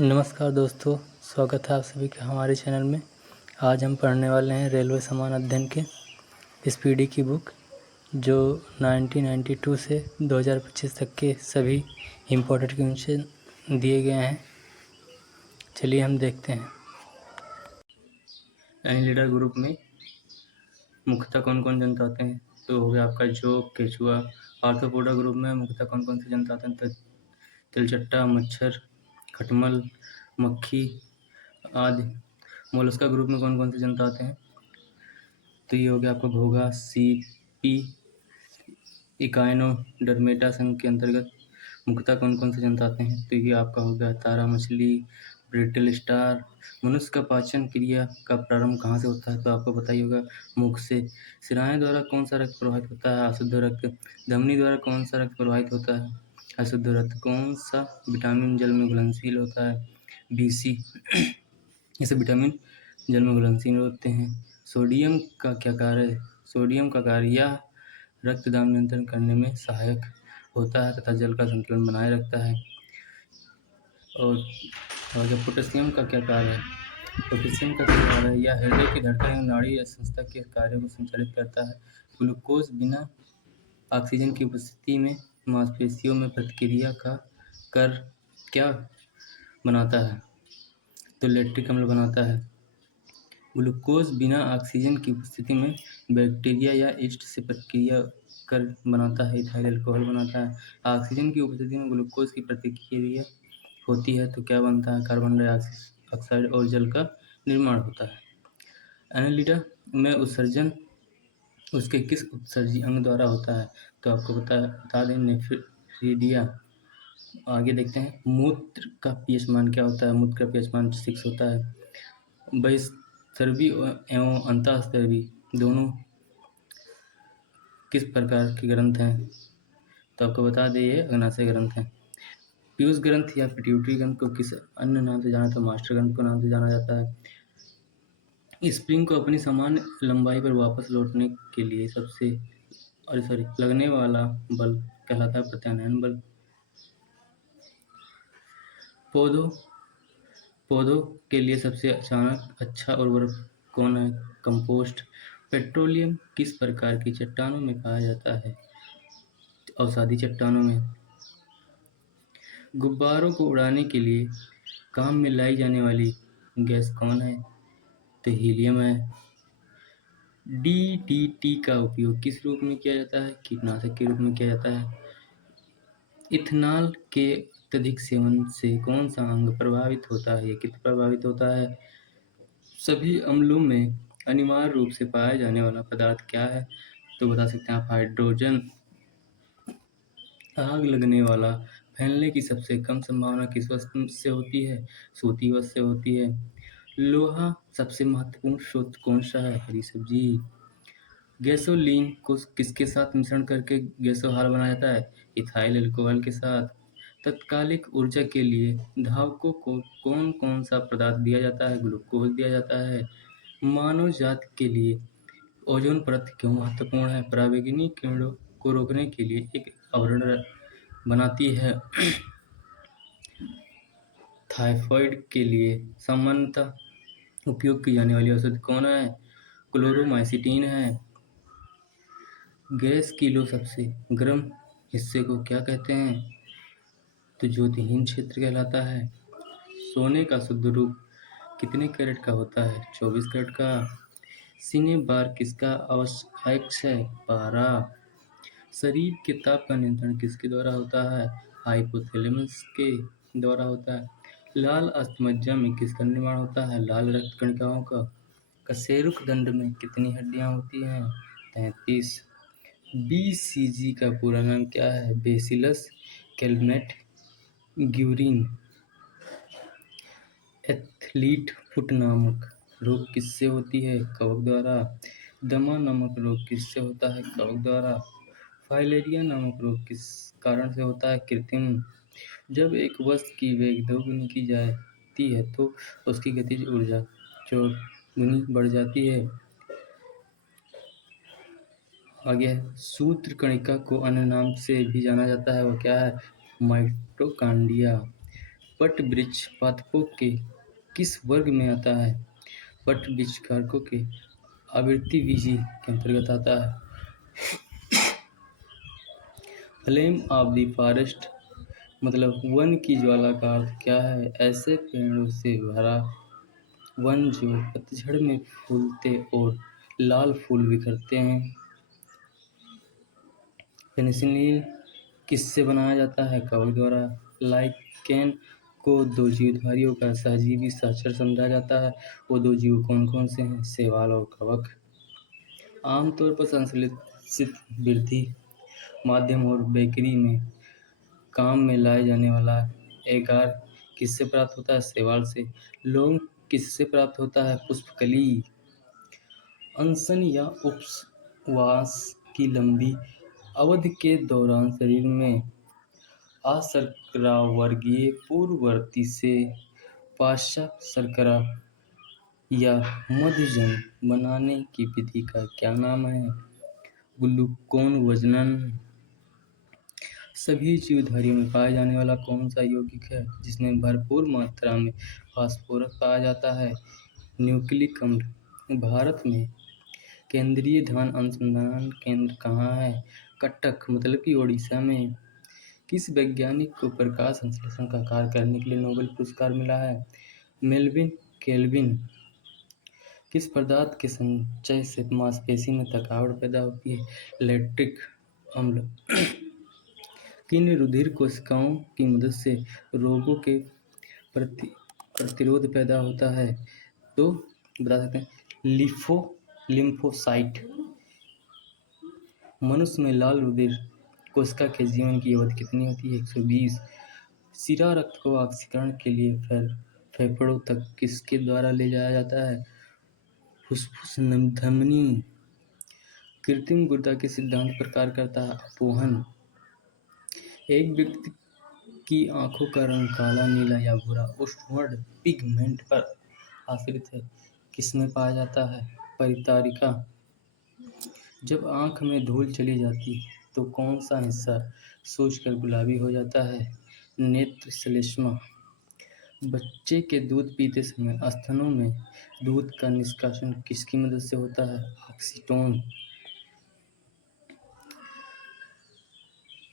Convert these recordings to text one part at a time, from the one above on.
नमस्कार दोस्तों, स्वागत है आप सभी का हमारे चैनल में। आज हम पढ़ने वाले हैं रेलवे समान अध्ययन के स्पीडी की बुक, जो 1992 से 2025 तक के सभी इम्पोर्टेंट क्वेश्चन दिए गए हैं। चलिए हम देखते हैं। एनीलिडा ग्रुप में मुख्यतः कौन कौन जंतु आते हैं? तो हो गया आपका जोक, केचुआ। आर्थ्रोपोडा ग्रुप में मुख्यतः कौन कौन से जंतु आते हैं? तिलचट्टा, मच्छर, खटमल, मक्खी आदि। मोलस्का ग्रुप में कौन कौन से जंतु आते हैं? तो ये हो गया आपका घोंघा, सीपी, इकाइनोडर्मेटा संघ के अंतर्गत मुख्यतः कौन कौन से जंतु आते हैं? तो ये आपका हो गया तारा मछली, ब्रिटल स्टार। मनुष्य का पाचन क्रिया का प्रारंभ कहाँ से होता है? तो आपको पता ही होगा, मुख से। शिराएं द्वारा कौन सा रक्त प्रवाहित होता है? अशुद्ध रक्त। धमनी द्वारा कौन सा रक्त प्रवाहित होता है? अशुद्ध रक्त। कौन सा विटामिन जल में घुलनशील होता है? BC। इसे विटामिन जल में घुलनशील होते हैं। सोडियम का क्या कार्य है? सोडियम का कार्य यह रक्त दाब नियंत्रण करने में सहायक होता है तथा जल का संतुलन बनाए रखता है। और जब पोटेशियम का क्या कार्य है? पोटेशियम का क्या कार्य है? यह हृदय की धड़कन एवं नाड़ी संस्था के कार्यों को संचालित करता है। ग्लूकोज बिना ऑक्सीजन की उपस्थिति में मांसपेशियों में प्रतिक्रिया कर क्या बनाता है? तो लैक्टिक अम्ल बनाता है। ग्लूकोज बिना ऑक्सीजन की उपस्थिति में बैक्टीरिया या यीस्ट से प्रतिक्रिया कर बनाता है, इथाइल अल्कोहल बनाता है। ऑक्सीजन की उपस्थिति में ग्लूकोज की प्रतिक्रिया होती है तो क्या बनता है? कार्बन डाइऑक्साइड और जल का निर्माण होता है। एनीलिडा में उत्सर्जन उसके किस उत्सर्जी अंग द्वारा होता है? तो आपको बता दें, नेफ्रिडिया। आगे देखते हैं, मूत्र का पीएच मान क्या होता है? मूत्र का पीएच मान 6 होता है। बहिस्रावी एवं अंतःस्रावी दोनों किस प्रकार के ग्रंथ हैं? तो आपको बता दें, ये अग्नाशय ग्रंथ हैं। पीयूष ग्रंथ या पिट्यूटरी ग्रंथ को किस अन्य नाम से जाना जाता है? मास्टर ग्रंथ को नाम से जाना जाता है। स्प्रिंग को अपनी सामान्य लंबाई पर वापस लौटने के लिए लगने वाला बल कहलाता है प्रत्यानयन बल। पौधों के लिए सबसे अच्छा उर्वरक कौन है? कंपोस्ट। पेट्रोलियम किस प्रकार की चट्टानों में पाया जाता है? अवसादी चट्टानों में। गुब्बारों को उड़ाने के लिए काम में लाई जाने वाली गैस कौन है? तो हीलियम है। DDT का उपयोग किस रूप में किया जाता है? कीटनाशक के रूप में किया जाता है। इथेनॉल के अत्यधिक सेवन से कौन सा अंग प्रभावित होता है? कितना प्रभावित होता है? सभी अम्लों में अनिवार्य रूप से पाया जाने वाला पदार्थ क्या है? तो बता सकते हैं आप, हाइड्रोजन। आग लगने वाला फैलने की सबसे कम संभावना किस वस्तु से होती है? सूती वस्तु से होती है। लोहा सबसे महत्वपूर्ण स्रोत कौन सा है? हरी सब्जी। गैसोलीन को किसके साथ मिश्रण करके गैसोहार बनाया जाता है? इथाइल अल्कोहल के साथ। तत्कालिक ऊर्जा के लिए धावकों को कौन कौन सा पदार्थ दिया जाता है? ग्लूकोज दिया जाता है। मानव जाति के लिए ओजोन परत क्यों महत्वपूर्ण है? पराबैंगनी किरणों को रोकने के लिए एक आवरण बनाती है। थायफॉइड के लिए सामान्यतः उपयोग की जाने वाली औषधि कौन है? क्लोरोमाइसिटीन है। गैस किलो सबसे गर्म हिस्से को क्या कहते हैं? तो ज्योतिहीन क्षेत्र कहलाता है। सोने का शुद्ध रूप कितने कैरेट का होता है? 24 कैरेट का। सीने बार किसका अक्ष है? पारा। शरीर के ताप का नियंत्रण किसके द्वारा होता है? हाइपोथैलेमस के द्वारा होता है। लाल अस्थमज्जा में किसका निर्माण होता है? लाल रक्त कणिकाओं का। कशेरुक दंड में कितनी हड्डियां होती हैं? 33। BCG का पूरा नाम क्या है? Bacillus Calmette Guérin. Athlete foot नामक रोग किससे होती है? कवक द्वारा। दमा नामक रोग किससे होता है? कवक द्वारा। फाइलेरिया नामक रोग किस कारण से होता है? कृत्रिम। जब एक वस्तु की वेग दोगुनी की जाती है तो उसकी गतिज ऊर्जा चौगुनी बढ़ जाती है। आगे सूत्र कणिका को अन्य नाम से भी जाना जाता है, वो क्या है? माइटोकॉन्ड्रिया। वटवृक्ष पादपों के किस वर्ग में आता है? वटवृक्ष कारकों के आवृत्तिबीजी के अंतर्गत आता है। फ्लेम ऑफ द फॉरेस्ट मतलब वन की ज्वाला का अर्थ क्या है? ऐसे पेड़ों से भरा वन जो पतझड़ में फूलते और लाल फूल बिखरते हैं। पेनिसिलिन किससे बनाया जाता है? कवक द्वारा। लाइकेन को दो जीवधारियों का सहजीवी सहचर समझा जाता है। वो दो जीव कौन कौन से हैं? शैवाल और कवक। आमतौर पर संश्लेषित वृद्धि माध्यम और बेकरी में काम में लाए जाने वाला एगार किससे प्राप्त होता है? शैवाल से। लौंग किससे प्राप्त होता है? पुष्पकली। अनशन या उपवास की लंबी अवधि के दौरान शरीर में अशर्करावर्गीय पूर्ववर्ती से पाश्चात्य शर्करा या मध्यजन बनाने की विधि का क्या नाम है? ग्लूकोन वजनन। सभी जीवधारियों में पाया जाने वाला कौन सा यौगिक है जिसमें भरपूर मात्रा में फास्फोरस पाया जाता है? न्यूक्लिक अम्ल। भारत में केंद्रीय धान अनुसंधान केंद्र कहाँ है? कटक मतलब कि ओडिशा में। किस वैज्ञानिक को प्रकाश संश्लेषण का कार्य करने के लिए नोबेल पुरस्कार मिला है? Melvin kelvin. किस पदार्थ के संचय से मांसपेशी में थकावट पैदा होती है? लैक्टिक अम्ल। किन रुधिर कोशिकाओं की मदद से रोगों के प्रतिरोध पैदा होता है? तो बता सकते हैं लिम्फोसाइट। मनुष्य में लाल रुधिर कोशिका के जीवन की अवधि कितनी होती है? 120। शिरा रक्त को ऑक्सीकरण के लिए फेफड़ों तक किसके द्वारा ले जाया जाता है? फुसफुस धमनी। कृत्रिम गुर्दा के सिद्धांत पर कार्य करता है? अपोहन। एक व्यक्ति की आंखों का रंग काला, नीला या भूरा उष्णवर्ण पिगमेंट पर आश्रित है। किसमें पाया जाता है? परितारिका। जब आंख में धूल चली जाती तो कौन सा हिस्सा सूजकर गुलाबी हो जाता है? नेत्र श्लेष्मा। बच्चे के दूध पीते समय स्तनों में दूध का निष्कासन किसकी मदद से होता है? ऑक्सीटोन।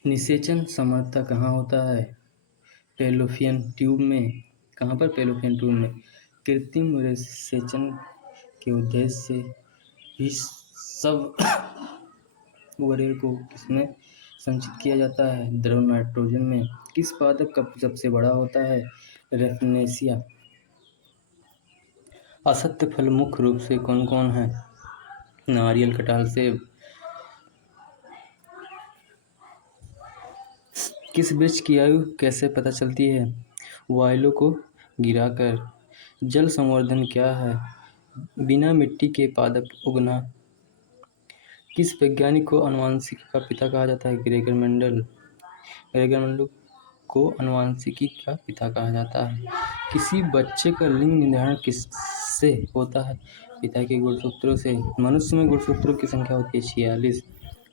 निषेचन समर्थता कहाँ होता है? फैलोपियन ट्यूब में। कहाँ पर? फैलोपियन ट्यूब में। कृत्रिम निषेचन के उद्देश्य से भी सब वगैरह को किसमें संचित किया जाता है? द्रव नाइट्रोजन में। किस पादप का सबसे बड़ा होता है? रेफनेसिया। असत्य फल मुख्य रूप से कौन कौन है? नारियल, कटहल, सेब। किस वृक्ष की आयु कैसे पता चलती है? वायलों को गिराकर। जल संवर्धन क्या है? बिना मिट्टी के पादप उगना। किस वैज्ञानिक को आनुवंशिकी का पिता कहा जाता है? Gregor Mendel. ग्रेगर मेंडल को आनुवंशिकी का पिता कहा जाता है। किसी बच्चे का लिंग निर्धारण किससे होता है? पिता के गुणसूत्रों से। मनुष्य में गुणसूत्रों की संख्या होती है 46।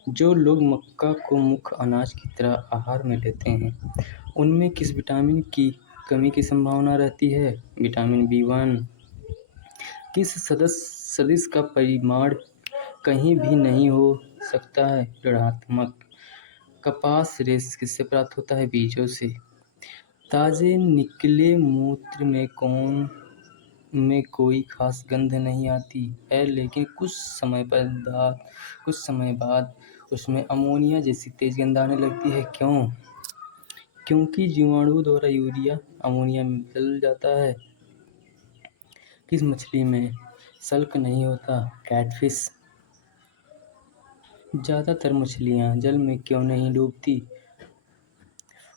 जो लोग मक्का को मुख्य अनाज की तरह आहार में लेते हैं उनमें किस विटामिन की कमी की संभावना रहती है? Vitamin B1। किस सदिश का परिमाण कहीं भी नहीं हो सकता है? ऋणात्मक। कपास रेशा किससे प्राप्त होता है? बीजों से। ताजे निकले मूत्र में कोई खास गंध नहीं आती है लेकिन कुछ समय बाद उसमें अमोनिया जैसी तेज गंध आने लगती है। क्यों? क्योंकि जीवाणुओं द्वारा यूरिया अमोनिया में बदल जाता है। किस मछली में सल्क नहीं होता? कैटफिश। ज्यादातर मछलियां जल में क्यों नहीं डूबती?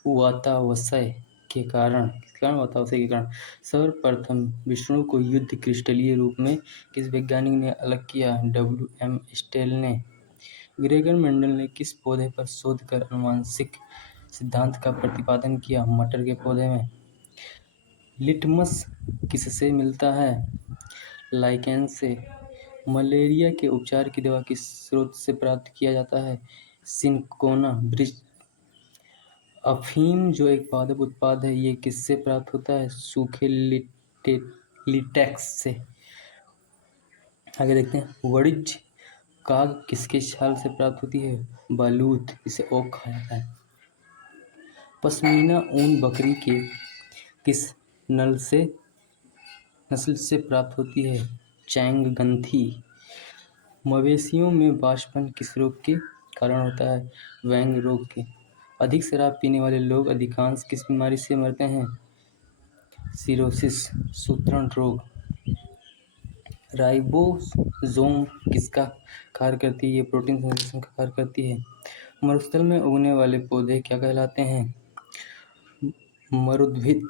वातावशय के कारण। वातावशय के कारण। सर्वप्रथम विष्णु को युद्ध क्रिस्टलीय रूप में किस वैज्ञानिक ने अलग किया? WM स्टेल ने। ग्रेगर मेंडल ने किस पौधे पर शोध कर आनुवंशिक सिद्धांत का प्रतिपादन किया? मटर के पौधे में। लिटमस किससे मिलता है? लाइकेन से। मलेरिया के उपचार की दवा किस स्रोत से प्राप्त किया जाता है? सिनकोना वृक्ष। अफीम जो एक पादप उत्पाद है, ये किससे प्राप्त होता है? सूखे लिटेक्स से। आगे देखते हैं, वणिज काग किसके छाल से प्राप्त होती है? बालूत, इसे ओक कहा जाता है। पश्मीना ऊन बकरी के किस नस्ल से प्राप्त होती है? चैंगगंथी। मवेशियों में बांझपन किस रोग के कारण होता है? वैंग रोग के। अधिक शराब पीने वाले लोग अधिकांश किस बीमारी से मरते हैं? सिरोसिस, सूत्रण रोग। राइबोसोम किसका कार्य करती है? ये प्रोटीन संश्लेषण का कार्य करती है। मरुस्थल में उगने वाले पौधे क्या कहलाते हैं? मरुद्भिद।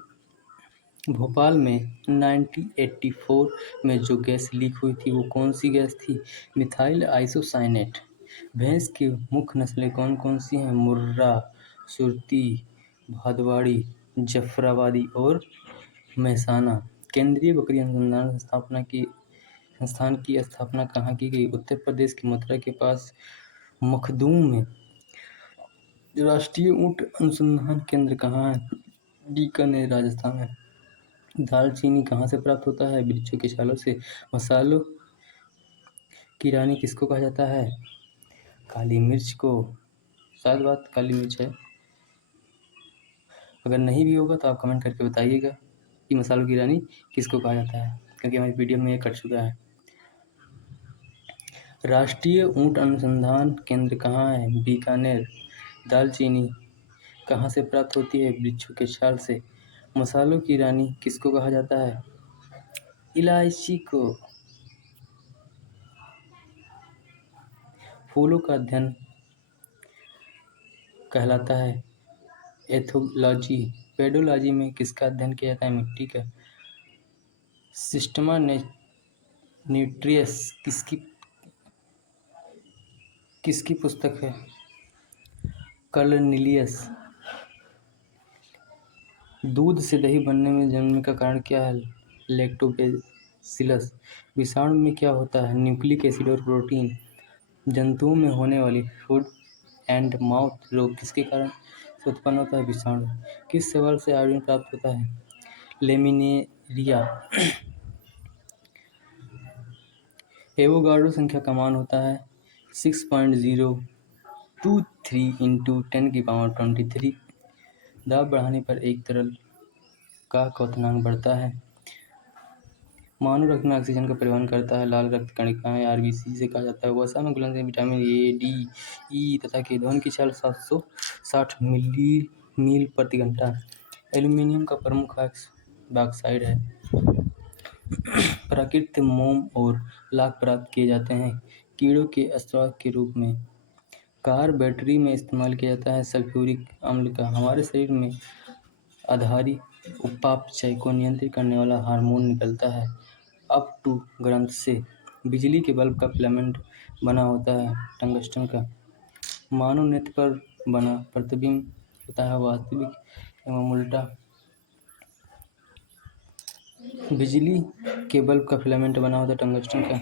भोपाल में 1984 में जो गैस लीक हुई थी वो कौन सी गैस थी? Methyl isocyanate. भैंस की मुख्य नस्लें कौन कौन सी हैं? मुर्रा, सुरती, भादवाड़ी, जफराबादी और मेहसाना। केंद्रीय बकरी अनुसंधान संस्थान की स्थापना कहाँ की गई? उत्तर प्रदेश के मथुरा के पास मखदूम में। राष्ट्रीय ऊंट अनुसंधान केंद्र कहाँ है? बीकानेर, राजस्थान में। दालचीनी कहाँ से प्राप्त होता है? वृक्षों के छालों से। मसालों की रानी किसको कहा जाता है? काली मिर्च को। शायद बात काली मिर्च है, अगर नहीं भी होगा तो आप कमेंट करके बताइएगा कि मसालों की रानी किसको कहा जाता है, क्योंकि हमारी वीडियो में ये कट चुका है। राष्ट्रीय ऊंट अनुसंधान केंद्र कहाँ है? बीकानेर। दालचीनी कहाँ से प्राप्त होती है? वृक्षों के छाल से। मसालों की रानी किसको कहा जाता है? इलायची को। फूलों का अध्ययन कहलाता है एथोलॉजी। पेडोलॉजी में किसका अध्ययन किया जाता है? मिट्टी का। सिस्टमा न्यूट्रियस किसकी पुस्तक है? कर्नेलियस। दूध से दही बनने में जन्मने का कारण क्या है? लैक्टोबैसिलस। विषाणु में क्या होता है? न्यूक्लिक एसिड और प्रोटीन। जंतुओं में होने वाली फुट एंड माउथ रोग किसके कारण से उत्पन्न होता है? विषाणु। किस शैवाल से आयोडीन प्राप्त होता है? लेमिनेरिया। एवोगाड्रो संख्या का मान होता है 6.023 इंटू 10⁻23। दाब बढ़ाने पर एक तरल का क्वथनांक बढ़ता है। मानव रक्त में ऑक्सीजन का परिवहन करता है। लाल रक्त कणिकाएं आरबीसी से कहा जाता है। वसा में घुलनशील विटामिन ए, डी, ई तथा के धन की चाल 760 मील प्रति घंटा। एल्यूमीनियम का प्रमुख ऑक्साइड है। प्राकृतिक मोम और लाख प्राप्त किए जाते हैं कीड़ों के स्राव के रूप में। कार बैटरी में इस्तेमाल किया जाता है सल्फ्यूरिक अम्ल का। हमारे शरीर में आधारी उपापचय को नियंत्रित करने वाला हार्मोन निकलता है अप टू ग्रंथ से। बिजली के बल्ब का फिलामेंट बना होता है टंगस्टन का। मानव नेत्र पर बना प्रतिबिंब होता है वास्तविक एवं उल्टा। बिजली के बल्ब का फिलामेंट बना होता है टंगस्टन का।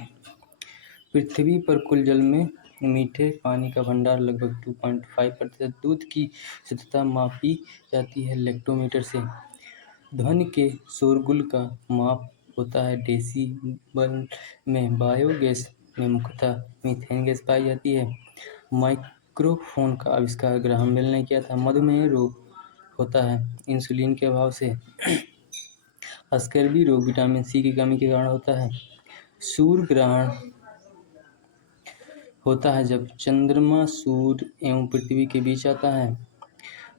पृथ्वी पर कुल जल में मीठे पानी का भंडार लगभग 2.5%। दूध की शुद्धता मापी जाती है लेक्टोमीटर से। ध्वनि के शोरगुल का माप होता है डेसिबल में। बायोगैस में मुख्यतः मीथेन गैस पाई जाती है। माइक्रोफोन का आविष्कार ग्राहम बेल ने किया था। मधुमेह रोग होता है इंसुलिन के अभाव से। स्कर्वी रोग विटामिन सी की कमी के कारण होता है। सूर्य ग्रहण होता है जब चंद्रमा सूर्य एवं पृथ्वी के बीच आता है।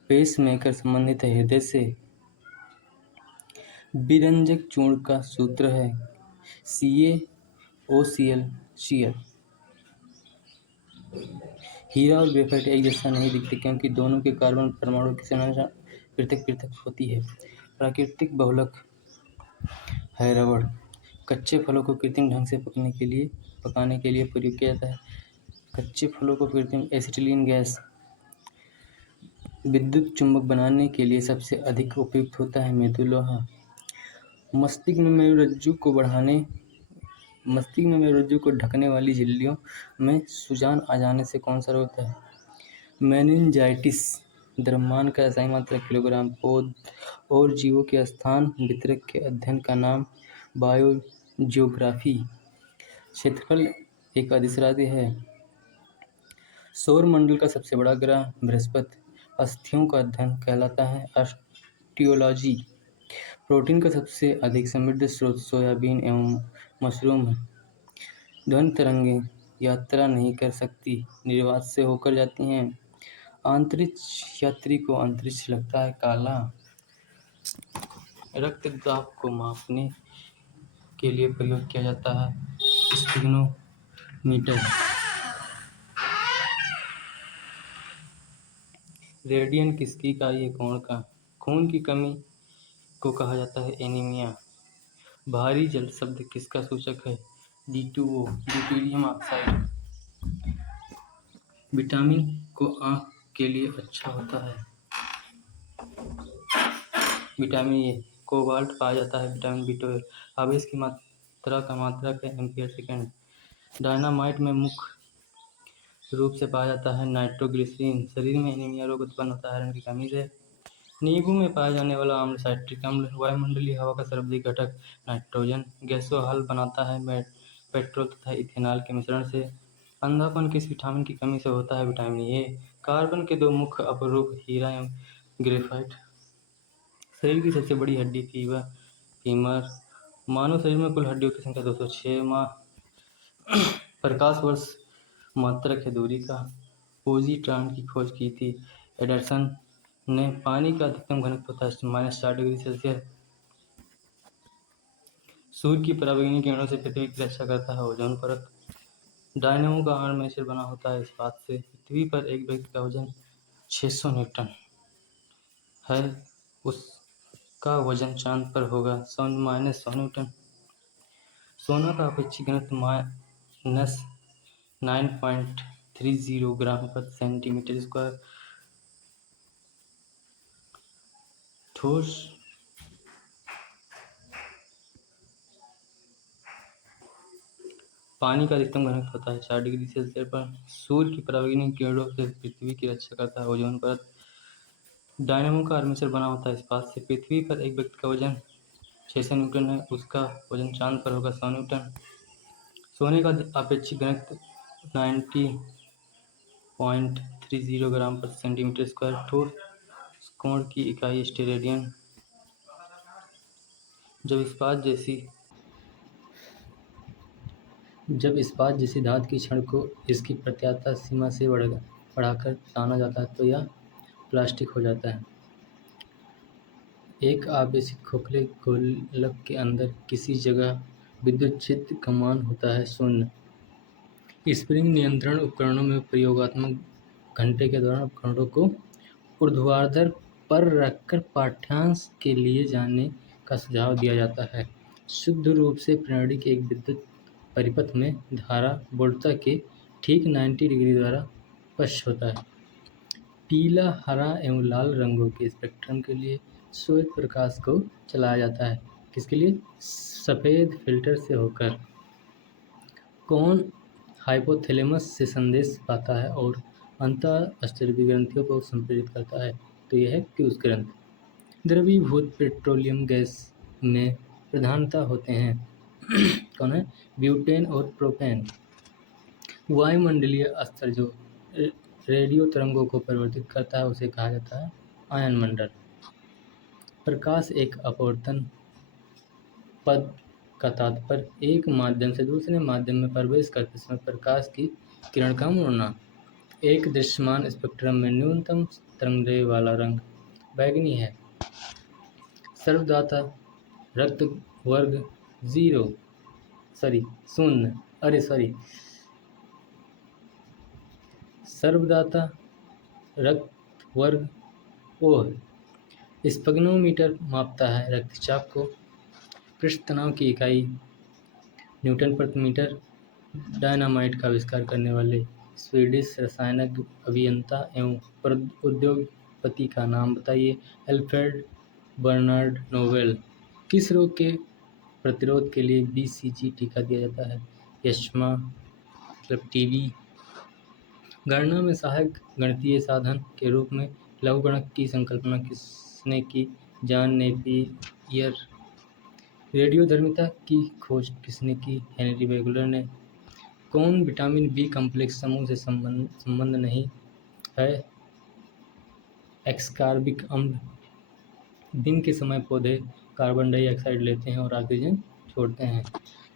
पेसमेकर संबंधित है हृदय से। विरंजक चूर्ण का सूत्र है CaOCl। हीरा और ग्रेफाइट एक जैसा नहीं दिखते क्योंकि दोनों के कार्बन परमाणु की संरचना पृथक पृथक होती है। प्राकृतिक बहुलक है रबड़। कच्चे फलों को कृत्रिम ढंग से पकाने के लिए प्रयोग किया जाता है। कच्चे फलों को कृत्रिम एसिटिलीन गैस विद्युत चुम्बक बनाने के लिए सबसे अधिक उपयुक्त होता है मेदुलोहा। मस्तिष्क में मेरुरज्जु को ढकने वाली झिल्लियों में सूजन आ जाने से कौन सा रोग होता है? मेनिंजाइटिस। द्रव्यमान का SI मात्रक किलोग्राम। पौध और जीवों के स्थान वितरक के अध्ययन का नाम बायोजियोग्राफी। क्षेत्रफल एक अधिसराधि है। सौरमंडल का सबसे बड़ा ग्रह बृहस्पति। अस्थियों का अध्ययन कहलाता है ऑस्टियोलॉजी। प्रोटीन का सबसे अधिक समृद्ध स्रोत सोयाबीन एवं मशरूम है। ध्वनि तरंगें यात्रा नहीं कर सकती, निर्वात से होकर जाती हैं। अंतरिक्ष यात्री को अंतरिक्ष लगता है काला। रक्तदाब को मापने के लिए प्रयोग किया जाता है स्फिग्नोमीटर। रेडियन किसकी इकाई है? कोण का। खून की कमी को कहा जाता है एनीमिया। भारी जल शब्द किसका सूचक है? D2O, deuterium oxide. विटामिन को आँख के लिए अच्छा होता है। Vitamin A. कोबाल्ट पाया जाता है विटामिन B12। आवेश की मात्रा का मात्रक है एम्पीयर सेकेंड। डायनामाइट में मुख्य रूप से पाया जाता है नाइट्रोग्लिसरीन। शरीर में एनीमिया रोग उत्पन्न होता है आयरन की कमी से। नींबू में पाया जाने वाला अम्ल साइट्रिक अम्ल। वायुमंडलीय हवा का सर्वाधिक घटक नाइट्रोजन। गैसों हल बनता है पेट्रोल तथा इथेनॉल के मिश्रण से। अंधापन किस विटामिन की कमी से होता है? Vitamin A. कार्बन के दो मुख्य अपरूप हीरा एवं ग्रेफाइट। शरीर की सबसे बड़ी हड्डी फीमर। मानव शरीर में कुल हड्डियों की संख्या 206 प्रकाश वर्ष मात्रक है दूरी का। पोजीट्रॉन की खोज की थी एडरसन ने। पानी का अधिकतम घनत्व होता है -4 डिग्री सेल्सियस। सूर्य की पराबैंगनी किरणों से पृथ्वी की रक्षा करता है ओजोन परत। डायनामो का आर्मेचर बना होता है इस्पात से। पृथ्वी पर एक व्यक्ति का वजन 600 न्यूटन है, उसका वजन चांद पर होगा -100 न्यूटन। सोना का अपेक्षित घनत्व -9.30 ग्राम पर सेंटीमीटर स्क्वायर। ठोस पानी का अधिकतम घनत्व होता है 4 डिग्री सेल्सियस पर। सूर्य की पराबैंगनी किरणों से पृथ्वी की रक्षा करता है ओजोन परत। डायनामो का आर्मेचर बना होता है इस्पात से। पृथ्वी पर एक व्यक्ति का वजन 600 न्यूटन है, उसका वजन चांद पर होगा 100 न्यूटन। सोने का अपेक्षित घनत्व 90.30 ग्राम पर सेंटीमीटर स्क्वायर। ठोस कोण की इकाई स्टेरेडियन। जब इस्पात जैसी धातु की छड़ को इसकी प्रत्यास्थ सीमा से बढ़ाकर ताना जाता है तो यह प्लास्टिक हो जाता है। एक आवेशित खोखले गोलक के अंदर किसी जगह विद्युत क्षेत्र का मान होता है 0। स्प्रिंग नियंत्रण उपकरणों में प्रयोगात्मक घंटे के दौरान उपकरणों को ऊर्ध्वाधर पर रखकर पाठ्यांश के लिए जाने का सुझाव दिया जाता है। शुद्ध रूप से प्रणाली के एक विद्युत परिपथ में धारा वोल्टता के ठीक 90 डिग्री द्वारा स्पष्ट होता है। पीला, हरा एवं लाल रंगों के स्पेक्ट्रम के लिए श्वेत प्रकाश को चलाया जाता है। किसके लिए? सफ़ेद फिल्टर से होकर। कौन हाइपोथैलेमस से संदेश पाता है और अंतःस्रावी ग्रंथियों को संप्रेरित करता है? तो यह है क्यूस ग्रंथि। द्रवीभूत पेट्रोलियम गैस में प्रधानता होते हैं कौन है? ब्यूटेन और प्रोपेन। वायुमंडलीय स्तर जो रेडियो तरंगों को परिवर्तित करता है उसे कहा जाता है आयन मंडल। प्रकाश एक अपवर्तन पद का तात्पर्य एक माध्यम से दूसरे माध्यम में प्रवेश करते समय प्रकाश की किरण का मुड़ना। एक दृश्यमान स्पेक्ट्रम में न्यूनतम तरंगदैर्घ्य वाला रंग बैंगनी है। सर्वदाता रक्त वर्ग 0 सर्वदाता रक्त वर्ग O है। स्फिग्नोमीटर मापता है रक्तचाप को। पृष्ठ तनाव की इकाई न्यूटन प्रति मीटर। डायनामाइट का आविष्कार करने वाले स्वीडिश रसायनज्ञ, अभियंता एवं उद्योगपति का नाम बताइए? Alfred Bernard Nobel. किस रोग के प्रतिरोध के लिए BCG टीका दिया जाता है? यक्ष्मा मतलब TB। गणना में सहायक गणितीय साधन के रूप में लघुगणक की संकल्पना किसने की? John Napier. रेडियोधर्मिता की खोज किसने की? हेनरी बेगलर ने। कौन विटामिन बी कॉम्प्लेक्स समूह से संबंध नहीं है? एक्सकार्बिक अम्ल। दिन के समय पौधे कार्बन डाइऑक्साइड लेते हैं और ऑक्सीजन छोड़ते हैं।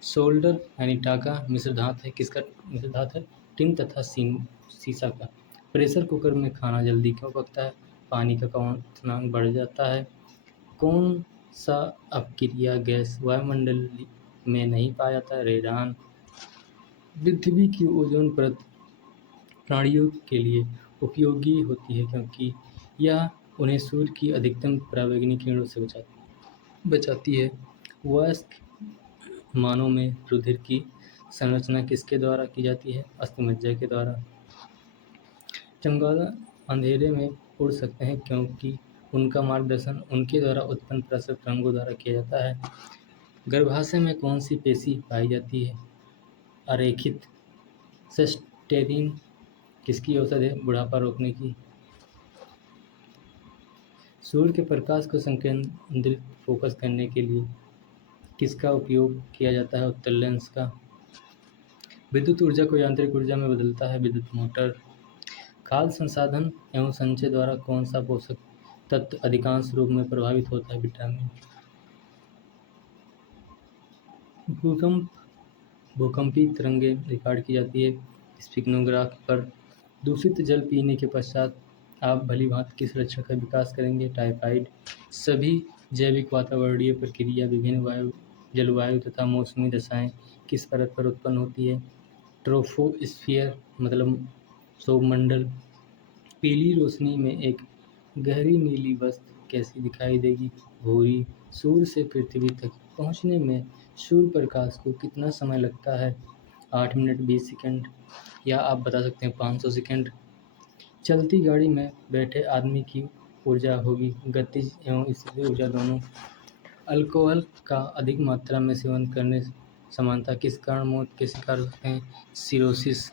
सोल्डर यानी टाका मिश्र धातु है। किसका मिश्र धातु है? टिन तथा सीसा का। प्रेशर कुकर में खाना जल्दी क्यों पकता है? पानी का क्वथनांक बढ़ जाता है। कौन सा अपक्रिया गैस वायुमंडल में नहीं पाया जाता? रेडान। पृथ्वी की ओजोन परत प्राणियों के लिए उपयोगी होती है क्योंकि यह उन्हें सूर्य की अधिकतम पराबैंगनी किरणों से बचाती है। वयस्क मानव में रुधिर की संरचना किसके द्वारा की जाती है? अस्थिमज्जा के द्वारा। चमगादड़ अंधेरे में उड़ सकते हैं क्योंकि उनका मार्गदर्शन उनके द्वारा उत्पन्न प्रसव तरंगों द्वारा किया जाता है। गर्भाशय में कौन सी पेशी पाई जाती है? अरेखित। सिस्टेरीन किसकी औषधि है? बुढ़ापा रोकने की। सूर्य के प्रकाश को संकेंद्रित फोकस करने के लिए किसका उपयोग किया जाता है? उत्तल लेंस का। विद्युत ऊर्जा को यांत्रिक ऊर्जा में बदलता है विद्युत मोटर। खाद्य संसाधन एवं संचय द्वारा कौन सा पोषक तत्व अधिकांश रूप में प्रभावित होता है? विटामिन। भूकंपीय तरंगें रिकॉर्ड की जाती है स्फिग्नोग्राफ पर। दूषित जल पीने के पश्चात आप भलीभांति किस लक्षण का विकास करेंगे? टाइफाइड। सभी जैविक वातावरणीय प्रक्रिया विभिन्न जलवायु तथा मौसमी दशाएं किस परत पर उत्पन्न होती है? ट्रोपोस्फियर मतलब सौरमंडल। पीली रोशनी में एक गहरी नीली वस्तु कैसी दिखाई देगी? भूरी। सूर्य से पृथ्वी तक पहुंचने में सूर्य प्रकाश को कितना समय लगता है? 8 मिनट 20 सेकंड, या आप बता सकते हैं 500 सेकंड। चलती गाड़ी में बैठे आदमी की ऊर्जा होगी गतिज एवं स्थितिज ऊर्जा दोनों। अल्कोहल का अधिक मात्रा में सेवन करने समानता किस कारण मौत के शिकार होते हैं? सिरोसिस।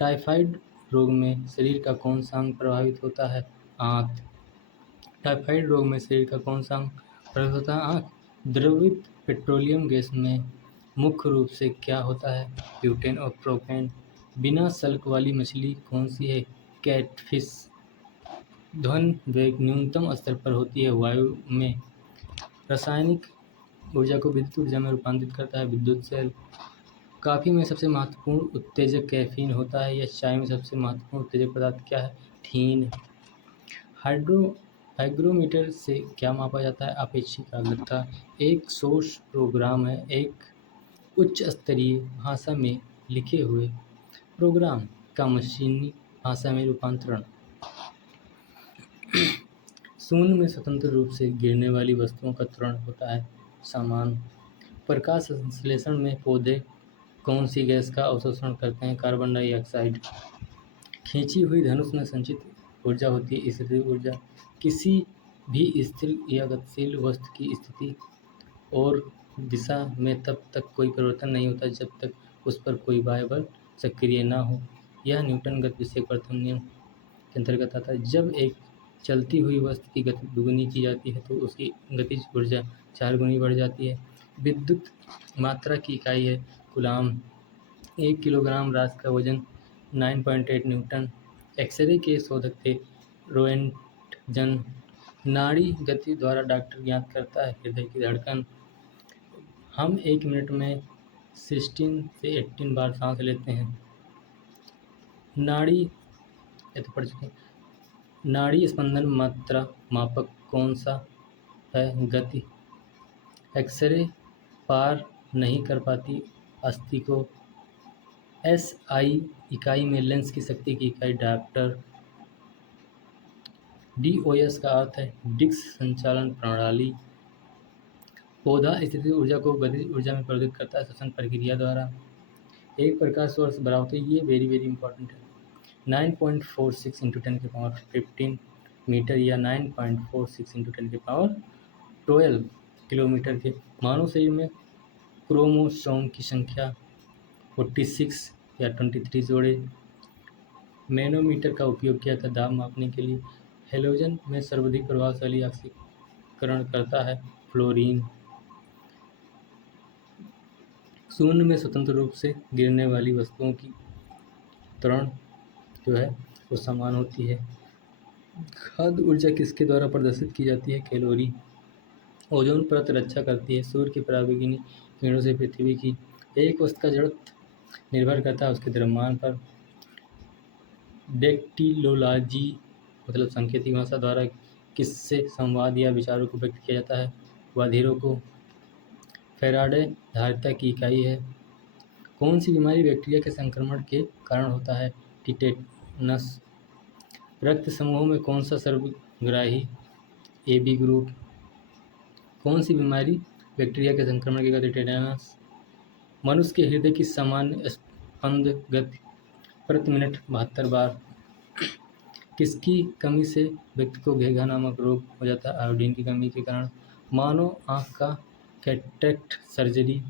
टाइफाइड रोग में शरीर का कौन सा अंग प्रभावित होता है? आँख। टाइफाइड रोग में शरीर का कौन सा अंग प्रभावित होता है? आँख। द्रवित पेट्रोलियम गैस में मुख्य रूप से क्या होता है? ब्यूटेन और प्रोपेन। बिना सल्क वाली मछली कौन सी है? कैटफिश। ध्वनि वेग न्यूनतम स्तर पर होती है वायु में। रासायनिक ऊर्जा को विद्युत ऊर्जा में रूपांतरित करता है विद्युत सेल। कॉफी में सबसे महत्वपूर्ण उत्तेजक कैफीन होता है या चाय में सबसे महत्वपूर्ण उत्तेजक पदार्थ क्या है? थीन। हाइग्रोमीटर से क्या मापा जाता है? आपेक्षिक आर्द्रता। एक सोर्स प्रोग्राम है एक उच्च स्तरीय भाषा में लिखे हुए प्रोग्राम का मशीनी भाषा में रूपांतरण। शून्य में स्वतंत्र रूप से गिरने वाली वस्तुओं का त्वरण होता है समान। प्रकाश संश्लेषण में पौधे कौन सी गैस का अवशोषण करते हैं? Carbon dioxide. खींची हुई धनुष में संचित ऊर्जा होती है स्थितिज ऊर्जा। किसी भी स्थिर या गतिशील वस्तु की स्थिति और दिशा में तब तक कोई परिवर्तन नहीं होता जब तक उस पर कोई बाह्य बल सक्रिय न हो। यह न्यूटन गतिविषयक प्रथम नियम के अंतर्गत आता है। जब एक चलती हुई वस्तु की गति दुगुनी की जाती है तो उसकी गतिज ऊर्जा 4 गुनी बढ़ जाती है। विद्युत मात्रा की इकाई है कूलाम। 1 किलोग्राम राशि का वजन 9.8 न्यूटन। एक्सरे के शोधक थे रोएंटजन। नाड़ी गति द्वारा डॉक्टर ज्ञात करता है हृदय की धड़कन। हम 1 मिनट में 16 से 18 बार सांस लेते हैं। नाड़ी ये तो पढ़ चुके हैं। नाड़ी स्पंदन मात्रा मापक कौन सा है? गति। एक्सरे पार नहीं कर पाती अस्थि को। एसआई इकाई में लेंस की शक्ति की इकाई डायप्टर। डीओएस का अर्थ है डिस्क संचालन प्रणाली। पौधा स्थितिज ऊर्जा को गतिज ऊर्जा में परिवर्तित करता है श्वसन प्रक्रिया द्वारा। एक प्रकाश वर्ष बराबर ये वेरी इंपॉर्टेंट है 9.46 इंटू 10 की पावर 15 मीटर या 9.46 इंटू 10 की पावर 12 किलोमीटर के। मानव शरीर में क्रोमोसोम की संख्या 46 या 23 जोड़े। मैनोमीटर का उपयोग किया था दाब मापने के लिए। हेलोजन में सर्वाधिक प्रभावशाली ऑक्सीकरण करता है फ्लोरीन। शून्य में स्वतंत्र रूप से गिरने वाली वस्तुओं की त्वरण जो है वो समान होती है। खाद्य ऊर्जा किसके द्वारा प्रदर्शित की जाती है? कैलोरी। ओजोन परत रक्षा करती है सूर्य की पराबैंगनी किरणों से पृथ्वी की एक वस्तु का जड़त्व निर्भर करता है उसके द्रव्यमान पर। डेक्टिलोलॉजी मतलब सांकेतिक भाषा द्वारा किससे संवाद या विचारों को व्यक्त किया जाता है? बधिरों को। फैराडे धारिता की इकाई है। कौन सी बीमारी बैक्टीरिया के संक्रमण के कारण होता है? टिटेनस। रक्त समूहों में कौन सा सर्वग्राही? A B group. कौन सी बीमारी बैक्टीरिया के संक्रमण के कारण? टिटेनस। मनुष्य के हृदय की सामान्य स्पंद गति प्रति मिनट 72 बार। किसकी कमी से व्यक्ति को घेघा नामक रोग हो जाता है? आयोडीन की कमी के कारण। मानव आँख का कैटरेक्ट सर्जरी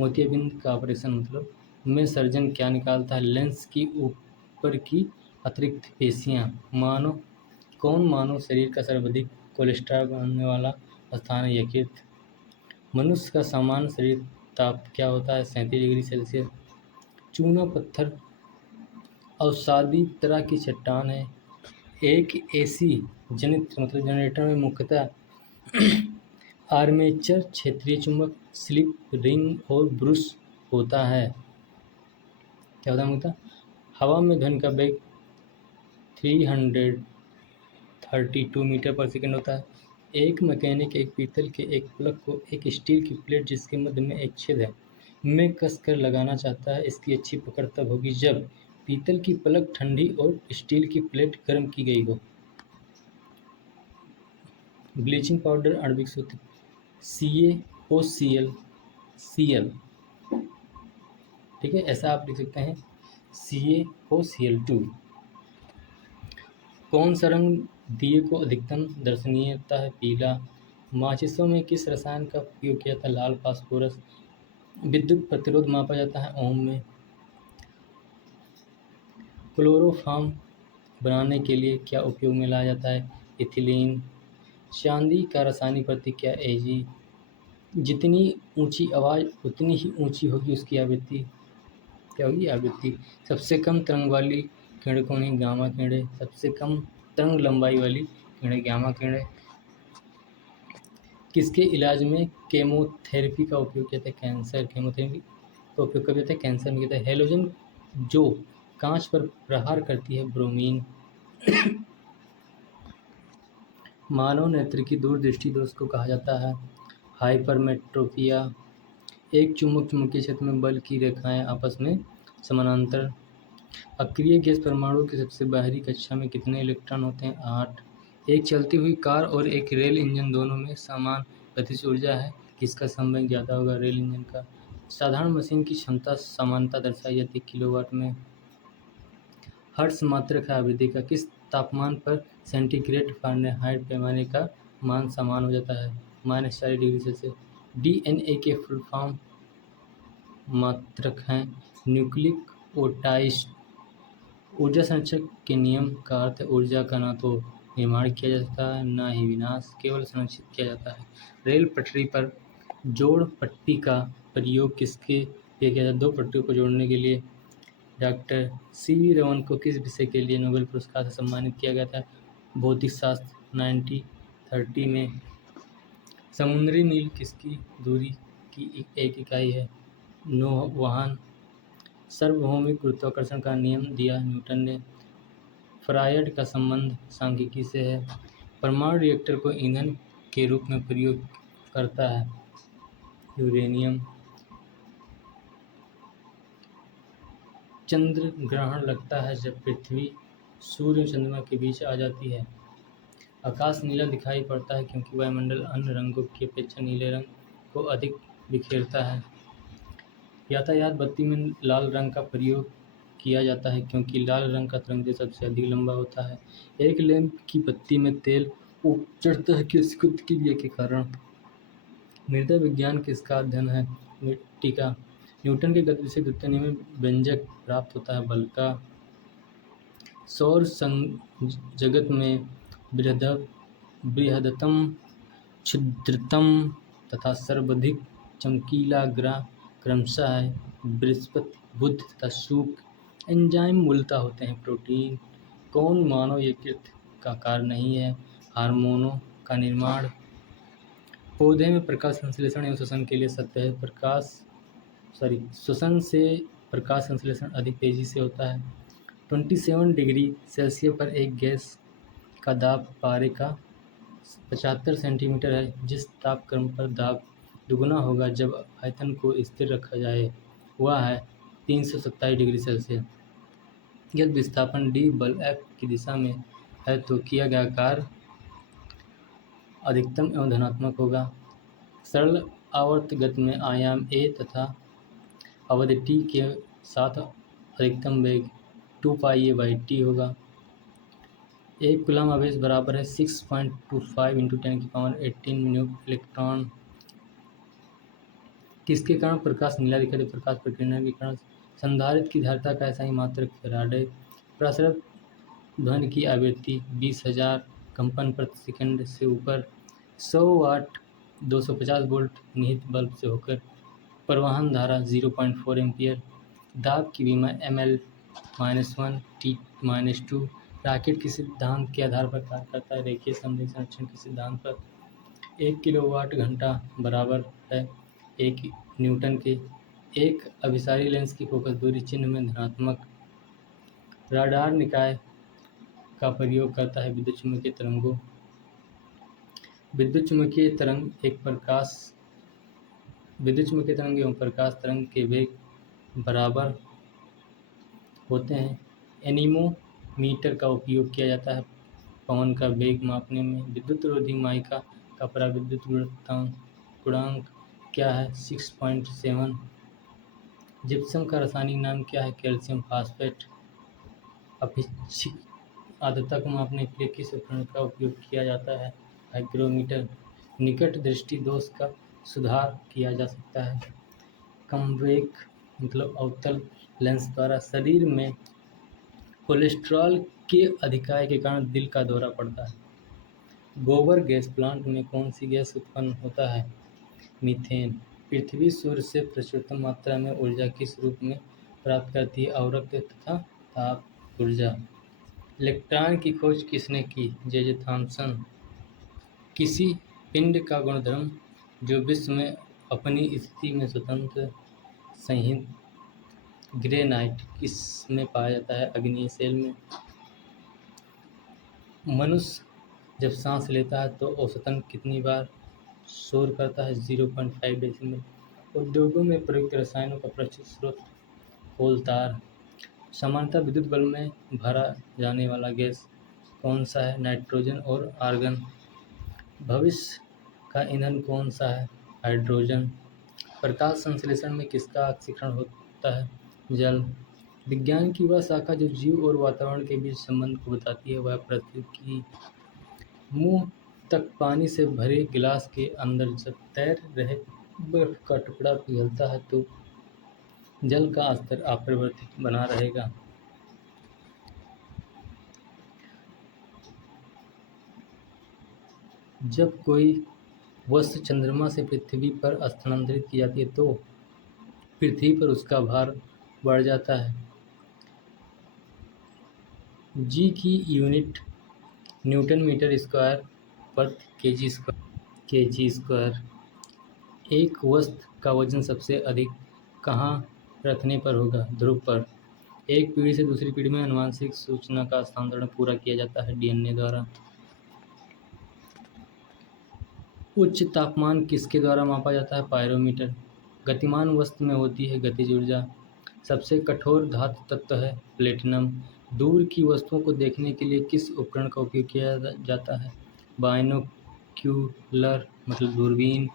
मोतियाबिंद का ऑपरेशन मतलब में सर्जन क्या निकालता है? लेंस की ऊपर की अतिरिक्त पेशियाँ। कौन मानव शरीर का सर्वाधिक कोलेस्ट्रॉल बनाने वाला स्थान है? यकृत। मनुष्य का सामान्य शरीर ताप क्या होता है? 37 डिग्री सेल्सियस। चूना पत्थर अवसादी तरह की चट्टान है। एक एसी जनित्र मतलब जनरेटर में मुख्यतः आर्मेचर, क्षेत्रीय चुंबक, स्लिप रिंग और ब्रश होता है। क्या होता है मुख्यतः? हवा में ध्वनि का वेग 332 मीटर पर सेकंड होता है। एक मैकेनिक एक पीतल के एक प्लग को एक स्टील की प्लेट जिसके मध्य में एक छेद है में कस कर लगाना चाहता है। इसकी अच्छी पकड़ तब होगी जब पीतल की प्लग ठंडी और स्टील की प्लेट गर्म की गई हो। ब्लीचिंग पाउडर आणविक सूत्र CaOCl Cl। ठीक है, ऐसा आप लिख सकते हैं CaOCl2। कौन सा रंग दिए को अधिकतम दर्शनीयता है? पीला। माचिसों में किस रसायन का उपयोग किया जाता है? लाल फास्फोरस। विद्युत प्रतिरोध मापा जाता है ओम में। क्लोरोफॉर्म बनाने के लिए क्या उपयोग में लाया जाता है? इथिलीन। चांदी का रासायनिक प्रतीक क्या? Ag। जितनी ऊंची आवाज़ उतनी ही ऊंची होगी उसकी आवृत्ति। क्या होगी? आवृत्ति। सबसे कम तरंग वाली किरणें कौन है? गामा किरणें। सबसे कम तरंग लंबाई वाली किरणें गामा किरणें। किसके इलाज में केमोथेरेपी का उपयोग किया जाता है? कैंसर। केमोथेरेपी का उपयोग कब जाता है? कैंसर में किया जाता है। हेलोजन जो कांच पर प्रहार करती है? ब्रोमीन। मानव नेत्र की दूरदृष्टि दोष को कहा जाता है? हाइपरमेट्रोपिया। एक चुंबकीय क्षेत्र में बल की रेखाएं आपस में समानांतर। अक्रिय गैस परमाणु की सबसे बाहरी कक्षा में कितने इलेक्ट्रॉन होते हैं? 8। एक चलती हुई कार और एक रेल इंजन दोनों में समान गतिज ऊर्जा है। किसका संवेग ज़्यादा होगा? रेल इंजन का। साधारण मशीन की क्षमता समानता दर्शाई जाती है किलोवाट में। हर्ट्ज मात्रक है आवृत्ति का। किस तापमान पर सेंटीग्रेड फ़ारेनहाइट पैमाने का मान समान हो जाता है? -40 डिग्री सेल्सियस। DNA के फुल फॉर्म मात्रक हैं न्यूक्लिक ओटाइड। ऊर्जा संरक्षण के नियम का अर्थ है ऊर्जा का न तो निर्माण किया जा सकता है न ही विनाश, केवल संरक्षित किया जाता है। रेल पटरी पर जोड़ पट्टी का प्रयोग किसके लिए किया जाता है? 2 पटरियों को जोड़ने के लिए। डॉक्टर CV रमन को किस विषय के लिए नोबेल पुरस्कार से सम्मानित किया गया था? भौतिक शास्त्र 1930 में। समुद्री मील किसकी दूरी की एक इकाई है? नौवहन। सार्वभौमिक गुरुत्वाकर्षण का नियम दिया न्यूटन ने। फ्रायड का संबंध सांख्यिकी से है। परमाणु रिएक्टर को ईंधन के रूप में प्रयोग करता है यूरेनियम। चंद्र ग्रहण लगता है जब पृथ्वी सूर्य और चंद्रमा के बीच आ जाती है। आकाश नीला दिखाई पड़ता है क्योंकि वायुमंडल अन्य रंगों की अपेक्षा नीले रंग को अधिक बिखेरता है। यातायात बत्ती में लाल रंग का प्रयोग किया जाता है क्योंकि लाल रंग का तरंगदैर्घ्य सबसे अधिक लंबा होता है। एक लैंप की बत्ती में तेल उब चढ़ता है किस क्रिया के कारण? मृदा विज्ञान किसका अध्ययन है? मिट्टी का। न्यूटन के गति से द्वितीय नियम में व्यंजक प्राप्त होता है बल का। सौर जगत में बृहदतम, क्षुद्रतम तथा सर्वाधिक चमकीला ग्रह क्रमशः है बृहस्पति, बुध तथा शुक्र। एंजाइम मूलतः होते हैं प्रोटीन। कौन मानव यकृत का कार्य नहीं है? हार्मोनों का निर्माण। पौधे में प्रकाश संश्लेषण एवं श्वसन के लिए सत्य है। श्वसन से प्रकाश संश्लेषण अधिक तेजी से होता है। 27 डिग्री सेल्सियस पर एक गैस का दाब पारे का 75 सेंटीमीटर है। जिस तापक्रम पर दाब दुगुना होगा जब आयतन को स्थिर रखा जाए वह है 327 डिग्री सेल्सियस। यदि विस्थापन d बल F की दिशा में है तो किया गया कार्य अधिकतम एवं धनात्मक होगा। सरल आवर्त गति में आयाम a तथा अवधि t के साथ अधिकतम वेग 2πa/t होगा। एक कूलम आवेश बराबर है 6.25 × 10⁻18 न्यूटन इलेक्ट्रॉन। किसके कारण प्रकाश नीला दिखाई देता है? प्रकाश प्रकीर्णन के कारण। संधारित्र की धारिता का ऐसा ही मात्रक फैराडे। प्रसरित ध्वनि की आवृत्ति 20,000 कंपन प्रति सेकंड से ऊपर 100 वाट 250 वोल्ट निहित बल्ब से होकर। प्रवाहन धारा 0.4 एम्पियर। दाब की विमा ml-1 T-2। रॉकेट किस सिद्धांत के आधार पर कार्य करता है? रेखीय संरक्षण के सिद्धांत पर। 1 किलोवाट घंटा बराबर है 1 न्यूटन के। एक अभिसारी लेंस की फोकस दूरी चिन्ह में धनात्मक। राडार निकाय का प्रयोग करता है विद्युत चुम्बकीय तरंगों। विद्युत चुम्बकीय तरंग एवं प्रकाश तरंग के वेग बराबर होते हैं। एनीमोमीटर का उपयोग किया जाता है पवन का वेग मापने में। विद्युत रोधी माइका का पराविद्युत गुणांक क्या है? 6.7। जिप्सम का रासायनिक नाम क्या है? Calcium phosphate. अपेक्षित आर्द्रता को मापने के लिए किस उपकरण का उपयोग किया जाता है? हाइग्रोमीटर। निकट दृष्टि दोष का सुधार किया जा सकता है कन्वेक्स अवतल लेंस द्वारा। शरीर में कोलेस्ट्रॉल के अधिकाय के कारण दिल का दौरा पड़ता है। गोबर गैस प्लांट में कौन सी गैस उत्पन्न होता है? मीथेन। पृथ्वी सूर्य से प्रचुरतम मात्रा में ऊर्जा किस रूप में प्राप्त करती है? अवरक्त तथा ताप ऊर्जा। इलेक्ट्रॉन की खोज किसने की? J Thomson. किसी पिंड का गुणधर्म जो विश्व में अपनी स्थिति में स्वतंत्र संहित ग्रेनाइट किस में पाया जाता है? अग्नीय सेल में। मनुष्य जब सांस लेता है तो औसतन कितनी बार शोर करता है? 0.5 डेसिबल। उद्योगों में प्रयुक्त रसायनों का प्रचुर स्रोत कोल तार। सामान्यतः विद्युत बल्ब में भरा जाने वाला गैस कौन सा है? नाइट्रोजन और आर्गन। भविष्य का ईंधन कौन सा है? हाइड्रोजन। प्रकाश संश्लेषण में किसका ऑक्सीकरण होता है? जल। विज्ञान की वह शाखा जो जीव और वातावरण के बीच संबंध को बताती है वह पृथ्वी की। मुंह तक पानी से भरे गिलास के अंदर जब तैर रहे बर्फ का टुकड़ा पिघलता है तो जल का स्तर अपरिवर्तित बना रहेगा। जब कोई वस्तु चंद्रमा से पृथ्वी पर स्थानांतरित की जाती है तो पृथ्वी पर उसका भार बढ़ जाता है। जी की यूनिट न्यूटन मीटर स्क्वायर प्रति केजी स्क्वायर। एक वस्तु का वजन सबसे अधिक कहाँ रखने पर होगा? ध्रुव पर। एक पीढ़ी से दूसरी पीढ़ी में आनुवंशिक सूचना का हस्तांतरण पूरा किया जाता है डीएनए द्वारा। उच्च तापमान किसके द्वारा मापा जाता है? पायरोमीटर। गतिमान वस्तु में होती है गतिज ऊर्जा। सबसे कठोर धातु तत्व है प्लेटिनम। दूर की वस्तुओं को देखने के लिए किस उपकरण का उपयोग किया जाता है? बाइनोक्यूलर दूरबीन।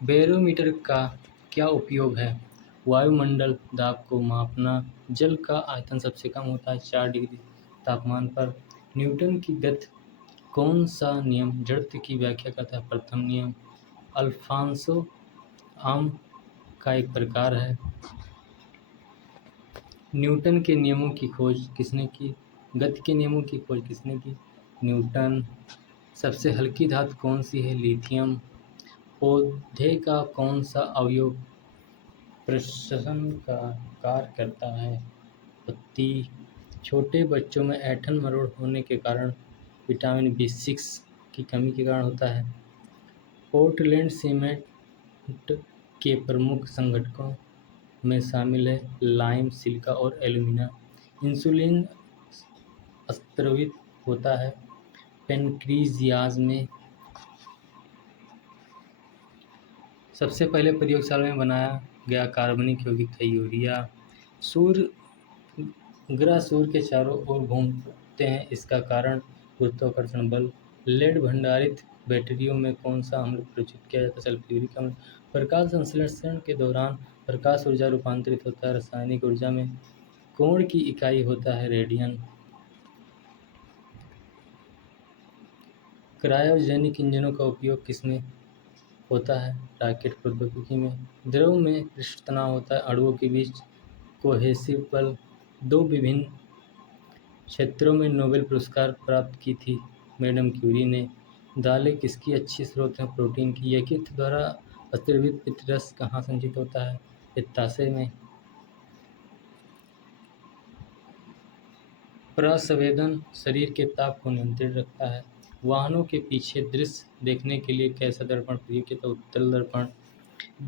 बैरोमीटर का क्या उपयोग है? वायुमंडल दाब को मापना। जल का आयतन सबसे कम होता है 4 डिग्री तापमान पर। न्यूटन की गति कौन सा नियम जड़त्व की व्याख्या करता है? प्रथम नियम। अल्फांसो आम का एक प्रकार है। न्यूटन के नियमों की खोज किसने की? गति के नियमों की खोज किसने की? न्यूटन। सबसे हल्की धातु कौन सी है? लिथियम। पौधे का कौन सा अवयव प्रश्वसन का कार्य करता है? पत्ती। छोटे बच्चों में ऐंठन मरोड़ होने के कारण विटामिन B6 की कमी के कारण होता है। पोर्टलैंड सीमेंट के प्रमुख संघटकों में शामिल है लाइम, सिलिका और एल्यूमिना। इंसुलिन स्रावित होता है पैनक्रियाज में। सबसे पहले प्रयोगशाला में बनाया गया कार्बनिक यौगिक है यूरिया। सूर्य ग्रह सूर्य के चारों ओर घूमते हैं, इसका कारण गुरुत्वाकर्षण बल। लेड भंडारित बैटरियों में कौन सा अम्ल प्रयुक्त किया जाता है? सल्फ्यूरिक अम्ल। प्रकाश संश्लेषण के दौरान प्रकाश ऊर्जा रूपांतरित होता है रासायनिक ऊर्जा में। कोण की इकाई होता है रेडियन। क्रायोजेनिक इंजनों का उपयोग किसमें होता है? रॉकेट प्रौद्योगिकी में। द्रव में पृष्ठ तनाव होता है अणुओं के बीच कोहेसिव बल। दो विभिन्न क्षेत्रों में नोबेल पुरस्कार प्राप्त की थी मैडम क्यूरी ने। दालें किसकी अच्छी स्रोत हैं? प्रोटीन की। यकृत द्वारा स्रावित पित्तरस कहाँ संचित होता है? पित्ताशय में। प्रस्वेदन शरीर के ताप को नियंत्रित रखता है। वाहनों के पीछे दृश्य देखने के लिए कैसा दर्पण प्रयोग किया? उत्तल दर्पण।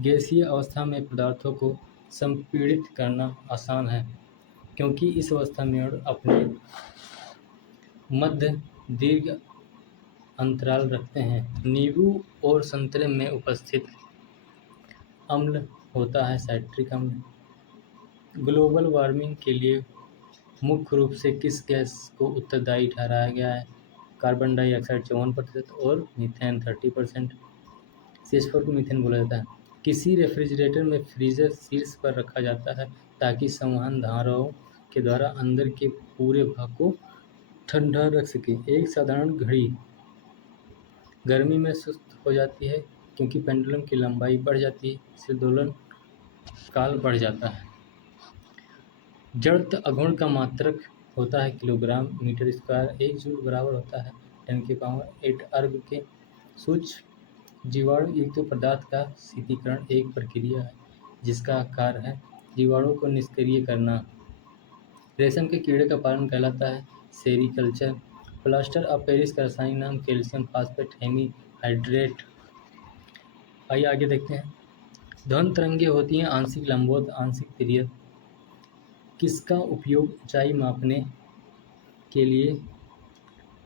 गैसीय अवस्था में पदार्थों को संपीड़ित करना आसान है क्योंकि इस अवस्था में अणु अपने मध्य दीर्घ अंतराल रखते हैं। नींबू और संतरे में उपस्थित अम्ल होता है साइट्रिक अम्ल। ग्लोबल वार्मिंग के लिए मुख्य रूप से किस गैस को उत्तरदायी ठहराया गया है? कार्बन डाइऑक्साइड 54% और मीथेन 30%। CH4 को मीथेन बोला जाता है। किसी रेफ्रिजरेटर में फ्रीजर शीर्ष पर रखा जाता है ताकि संवहन धाराओं के द्वारा अंदर के पूरे भाग को ठंडा रख सके। एक साधारण घड़ी गर्मी में सुस्त हो जाती है क्योंकि पेंडुलम की लंबाई बढ़ जाती है, इससे दोलन काल बढ़ जाता है। जड़त्व अघूर्ण का मात्रक होता है किलोग्राम मीटर स्क्वायर। 1 जूल बराबर होता है 10⁸ अर्ग के। सूक्ष्म जीवाणु युक्त पदार्थ का शीतलीकरण एक प्रक्रिया है जिसका कार्य है जीवाणु को निष्क्रिय करना। रेशम के कीड़े का पालन कहलाता है सेरीकल्चर। प्लास्टर ऑफ पेरिस का रासायनिक नाम कैल्शियम फॉस्फेट हेमीहाइड्रेट। आइए आगे देखते हैं। ध्वनि तरंगें होती हैं आंशिक लंबवत, आंशिक तिर्यक। किसका उपयोग ऊंचाई मापने के लिए?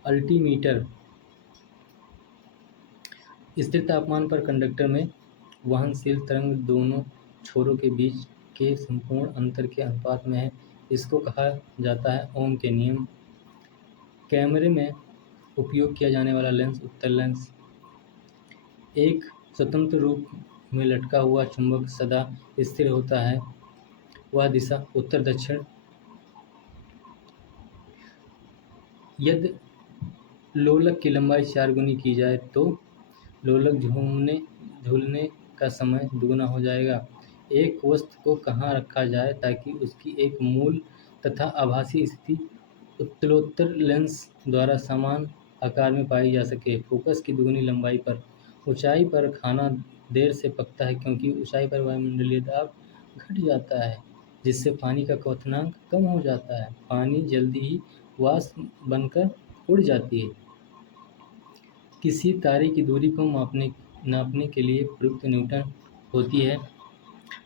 अल्टीमीटर। स्थिर तापमान पर कंडक्टर में वहनशील तरंग दोनों छोरों के बीच के संपूर्ण अंतर के अनुपात में है, इसको कहा जाता है ओम के नियम। कैमरे में उपयोग किया जाने वाला लेंस उत्तल लेंस। एक स्वतंत्र रूप में लटका हुआ चुंबक सदा स्थिर होता है, वह दिशा उत्तर दक्षिण। यदि लोलक की लंबाई 4 गुनी की जाए तो लोलक झूलने का समय दुगुना हो जाएगा। एक वस्तु को कहाँ रखा जाए ताकि उसकी एक मूल तथा आभासी स्थिति उत्तरोत्तर लेंस द्वारा समान आकार में पाई जा सके? फोकस की दुगुनी लंबाई पर। ऊंचाई पर खाना देर से पकता है क्योंकि ऊंचाई पर वायुमंडलीय दाब घट जाता है जिससे पानी का क्वथनांक कम हो जाता है। पानी जल्दी ही वाष्प बनकर उड़ जाती है। किसी तारे की दूरी को नापने के लिए प्रयुक्त न्यूटन होती है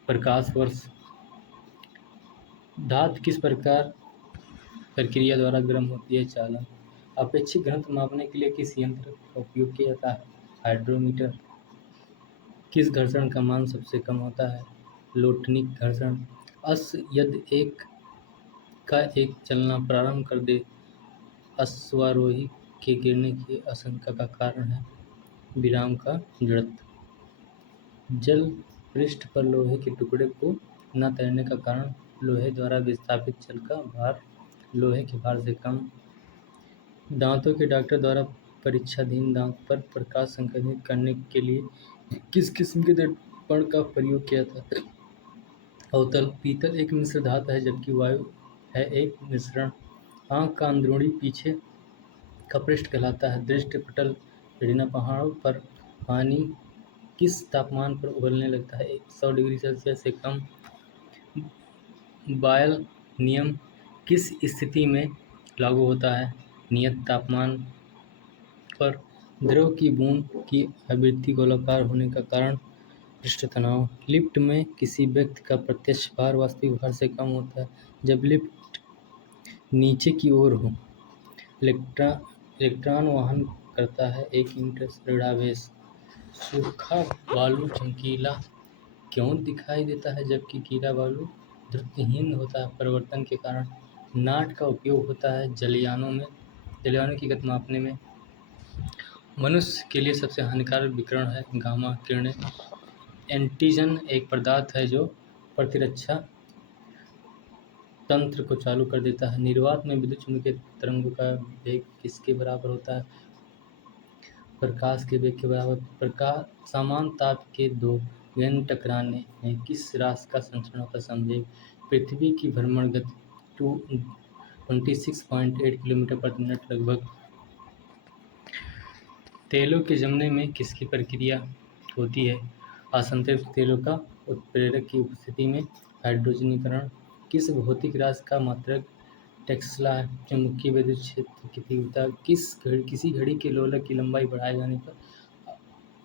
प्रकाश वर्ष। धातु किस प्रक्रिया द्वारा गर्म होती है? चालन। अपेक्षित घनत्व मापने के लिए किस यंत्र का उपयोग किया जाता है? हाइड्रोमीटर। किस घर्षण का मान सबसे कम होता है? लोटनिक घर्षण। अश्व यदि एक चलना प्रारंभ कर दे, अश्वारोही के गिरने की आशंका का कारण है विराम का जड़त्व। जल पृष्ठ पर लोहे के टुकड़े को न तैरने का कारण लोहे द्वारा विस्थापित जल का भार लोहे के भार से कम। दांतों के डॉक्टर द्वारा परीक्षाधीन दांत पर प्रकाश संकेंद्रित करने के लिए किस किस्म के दर्पण का प्रयोग किया था? अवतल। पीतल एक मिश्र धातु है जबकि वायु है एक मिश्रण। आँख का अंदरूनी पीछे का पृष्ठ कहलाता है। दृष्टि पटल रेटिना पहाड़ों पर पानी किस तापमान पर उबलने लगता है? 100 डिग्री सेल्सियस से कम। बॉयल नियम किस स्थिति में लागू होता है? नियत तापमान पर। द्रव की बूंद की आवृत्ति गोलाकार होने का कारण पृष्ठ तनाव। लिफ्ट में किसी व्यक्ति का प्रत्यक्ष भार वास्तविक भार से कम होता है जब लिफ्ट नीचे की ओर हो। इलेक्ट्रॉन वहन करता है 1 मीटर ऋणावेश। सूखा बालू चमकीला क्यों दिखाई देता है जबकि गीला बालू द्रुतहीन होता है? परिवर्तन के कारण। नाट का उपयोग होता है जलयानों की गति मापने में। मनुष्य के लिए सबसे हानिकारक विकिरण है गामा किरणें। एंटीजन एक पदार्थ है जो प्रतिरक्षा तंत्र को चालू कर देता है। निर्वात में विद्युत चुम्बकीय तरंगों का वेग किसके बराबर होता है? प्रकाश के वेग के बराबर। समान ताप के दो गेंद टकराने में किस राशि का संचरण होता है? संवेग। पृथ्वी की भ्रमण गति 26.8 किलोमीटर प्रति मिनट लगभग। तेलों के जमने में किसकी प्रक्रिया होती है? असंतृप्त तेलों का उत्प्रेरक की उपस्थिति में। हाइड्रोजनीकरण किस भौतिक राशि का मात्रक टेस्ला है? चुंबकीय विद्युत क्षेत्र की तीव्रता किसी घड़ी के लोलक की लंबाई बढ़ाए जाने पर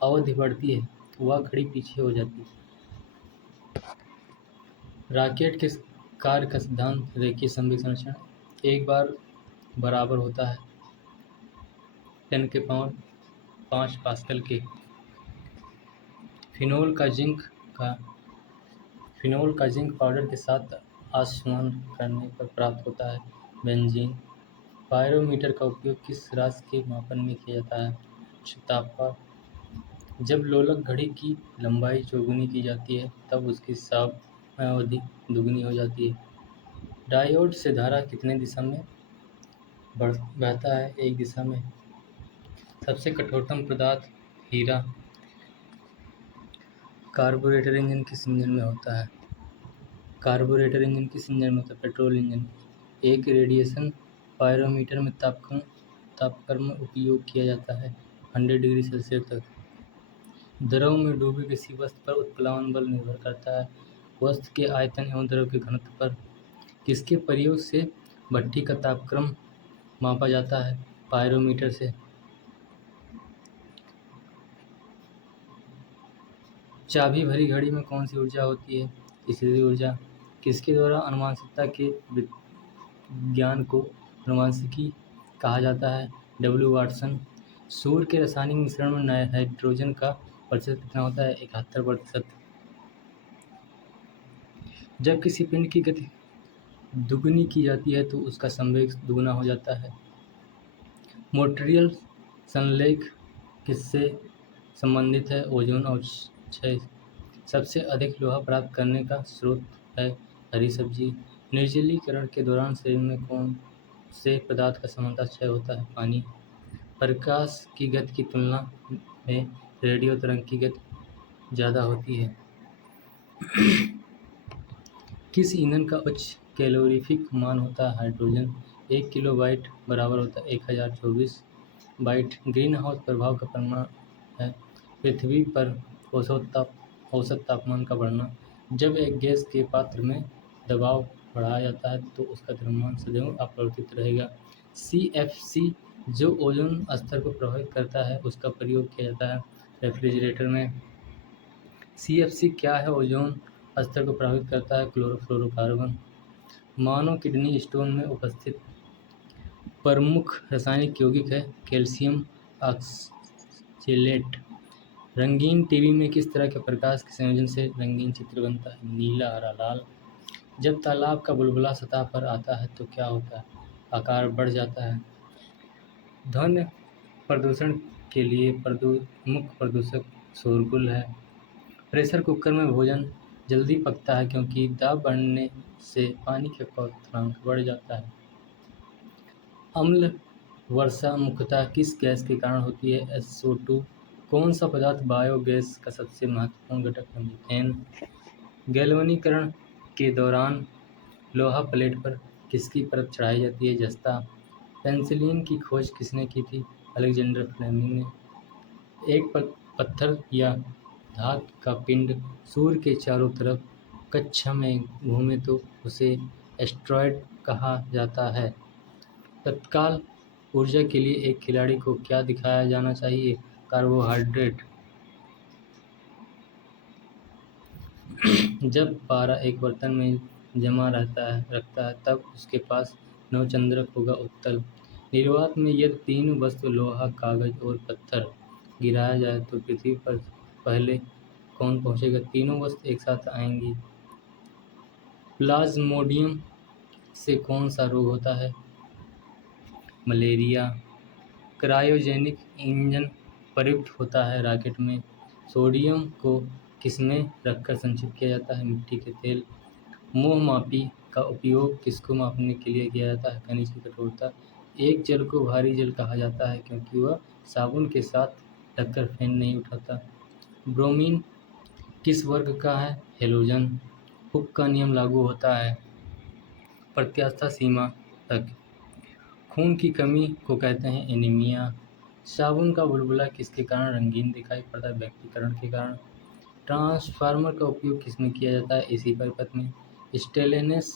अवधि बढ़ती है, वह घड़ी पीछे हो जाती है। रॉकेट के कार्य का सिद्धांत रेखीय संवेग संरक्षण एक बार बराबर होता है 10⁵ पास्कल के। फिनोल का जिंक पाउडर के साथ आचमन करने पर प्राप्त होता है बेंजीन। पायरोमीटर का उपयोग किस राशि के मापन में किया जाता है? तापमान। जब लोलक घड़ी की लंबाई चौगुनी की जाती है तब उसकी समयावधि दुगनी हो जाती है। डायोड से धारा कितने दिशा में बहता है? एक दिशा में। सबसे कठोरतम पदार्थ हीरा। कार्बोरेटर इंजन किस इंजन में होता है? Petrol engine. एक रेडिएशन पायरोमीटर में तापक्रम में उपयोग किया जाता है 100 डिग्री सेल्सियस तक। द्रव में डूबे किसी वस्तु पर उत्प्लावन बल निर्भर करता है वस्तु के आयतन एवं द्रव के घनत्व पर। किसके प्रयोग से भट्ठी का तापक्रम मापा जाता है? पायरोमीटर से। चाबी भरी घड़ी में कौन सी ऊर्जा होती है? स्थितिज ऊर्जा। किसके द्वारा अनुवांशिकता के विज्ञान को अनुवांशिकी कहा जाता है? W Watson. सूर्य के रासायनिक मिश्रण में हाइड्रोजन का प्रतिशत कितना होता है? 71%। जब किसी पिंड की गति दुगनी की जाती है तो उसका संवेग दुगना हो जाता है। मॉन्ट्रियल संलेख किससे संबंधित है? ओजोन और क्षय। सबसे अधिक लोहा प्राप्त करने का स्रोत है हरी सब्जी। निर्जलीकरण के दौरान शरीर में कौन से पदार्थ का सामान्यतः क्षय होता है? पानी। प्रकाश की गति की तुलना में रेडियो तरंग की गति ज़्यादा होती है। किस ईंधन का उच्च कैलोरीफिक मान होता है? हाइड्रोजन। 1 किलोबाइट बराबर होता है 1024 बाइट। ग्रीन हाउस प्रभाव का परिमाण है पृथ्वी पर औसत तापमान का बढ़ना। जब एक गैस के पात्र में दबाव बढ़ाया जाता है तो उसका द्रव्यमान सदैव अपरिवर्तित रहेगा। CFC जो ओजोन स्तर को प्रभावित करता है उसका प्रयोग किया जाता है रेफ्रिजरेटर में। CFC क्या है? ओजोन स्तर को प्रभावित करता है क्लोरोफ्लोरोकार्बन। मानव किडनी स्टोन में उपस्थित प्रमुख रासायनिक यौगिक है कैल्शियम ऑक्सलेट। रंगीन टीवी में किस तरह के प्रकाश के संयोजन से रंगीन चित्र बनता है? नीला, हरा, लाल। जब तालाब का बुलबुला सतह पर आता है तो क्या होता है? आकार बढ़ जाता है। ध्वनि प्रदूषण के लिए मुख्य प्रदूषक शोरगुल है। प्रेशर कुकर में भोजन जल्दी पकता है क्योंकि दाब बढ़ने से पानी का क्वथनांक बढ़ जाता है। अम्ल वर्षा मुख्यतः किस गैस के कारण होती है? SO2। कौन सा पदार्थ बायोगैस का सबसे महत्वपूर्ण घटक है? मीथेन। गैल्वेनीकरण के दौरान लोहा प्लेट पर किसकी परत चढ़ाई जाती है? जस्ता। पेनिसिलिन की खोज किसने की थी? अलेक्जेंडर फ्लेमिंग ने। एक पत्थर या धातु का पिंड सूर्य के चारों तरफ कक्षा में घूमे तो उसे एस्ट्रॉयड कहा जाता है। तत्काल ऊर्जा के लिए एक खिलाड़ी को क्या दिखाया जाना चाहिए? कार्बोहाइड्रेट। जब पारा एक बर्तन में जमा रखता है तब उसके पास नवचंद्रक होगा उत्तल। निर्वात में यदि तीन वस्तु लोहा, कागज और पत्थर गिराया जाए तो पृथ्वी पर पहले कौन पहुंचेगा? तीनों वस्तु एक साथ आएंगी। प्लाज्मोडियम से कौन सा रोग होता है? मलेरिया। क्रायोजेनिक इंजन प्रयुक्त होता है रॉकेट में। सोडियम को किसमें रखकर संचित किया जाता है? मिट्टी के तेल। मोहमापी का उपयोग किसको मापने के लिए किया जाता है? खनिज की कठोरता। एक जल को भारी जल कहा जाता है क्योंकि वह साबुन के साथ ढककर फेन नहीं उठाता। ब्रोमीन किस वर्ग का है? हेलोजन। हुक का नियम लागू होता है प्रत्यास्थ सीमा तक। खून की कमी को कहते हैं एनीमिया। साबुन का बुलबुला किसके कारण रंगीन दिखाई पड़ता है? व्यक्तिकरण के कारण। ट्रांसफार्मर का उपयोग किसमें किया जाता है? एसी परिपथ में। स्टेनलेस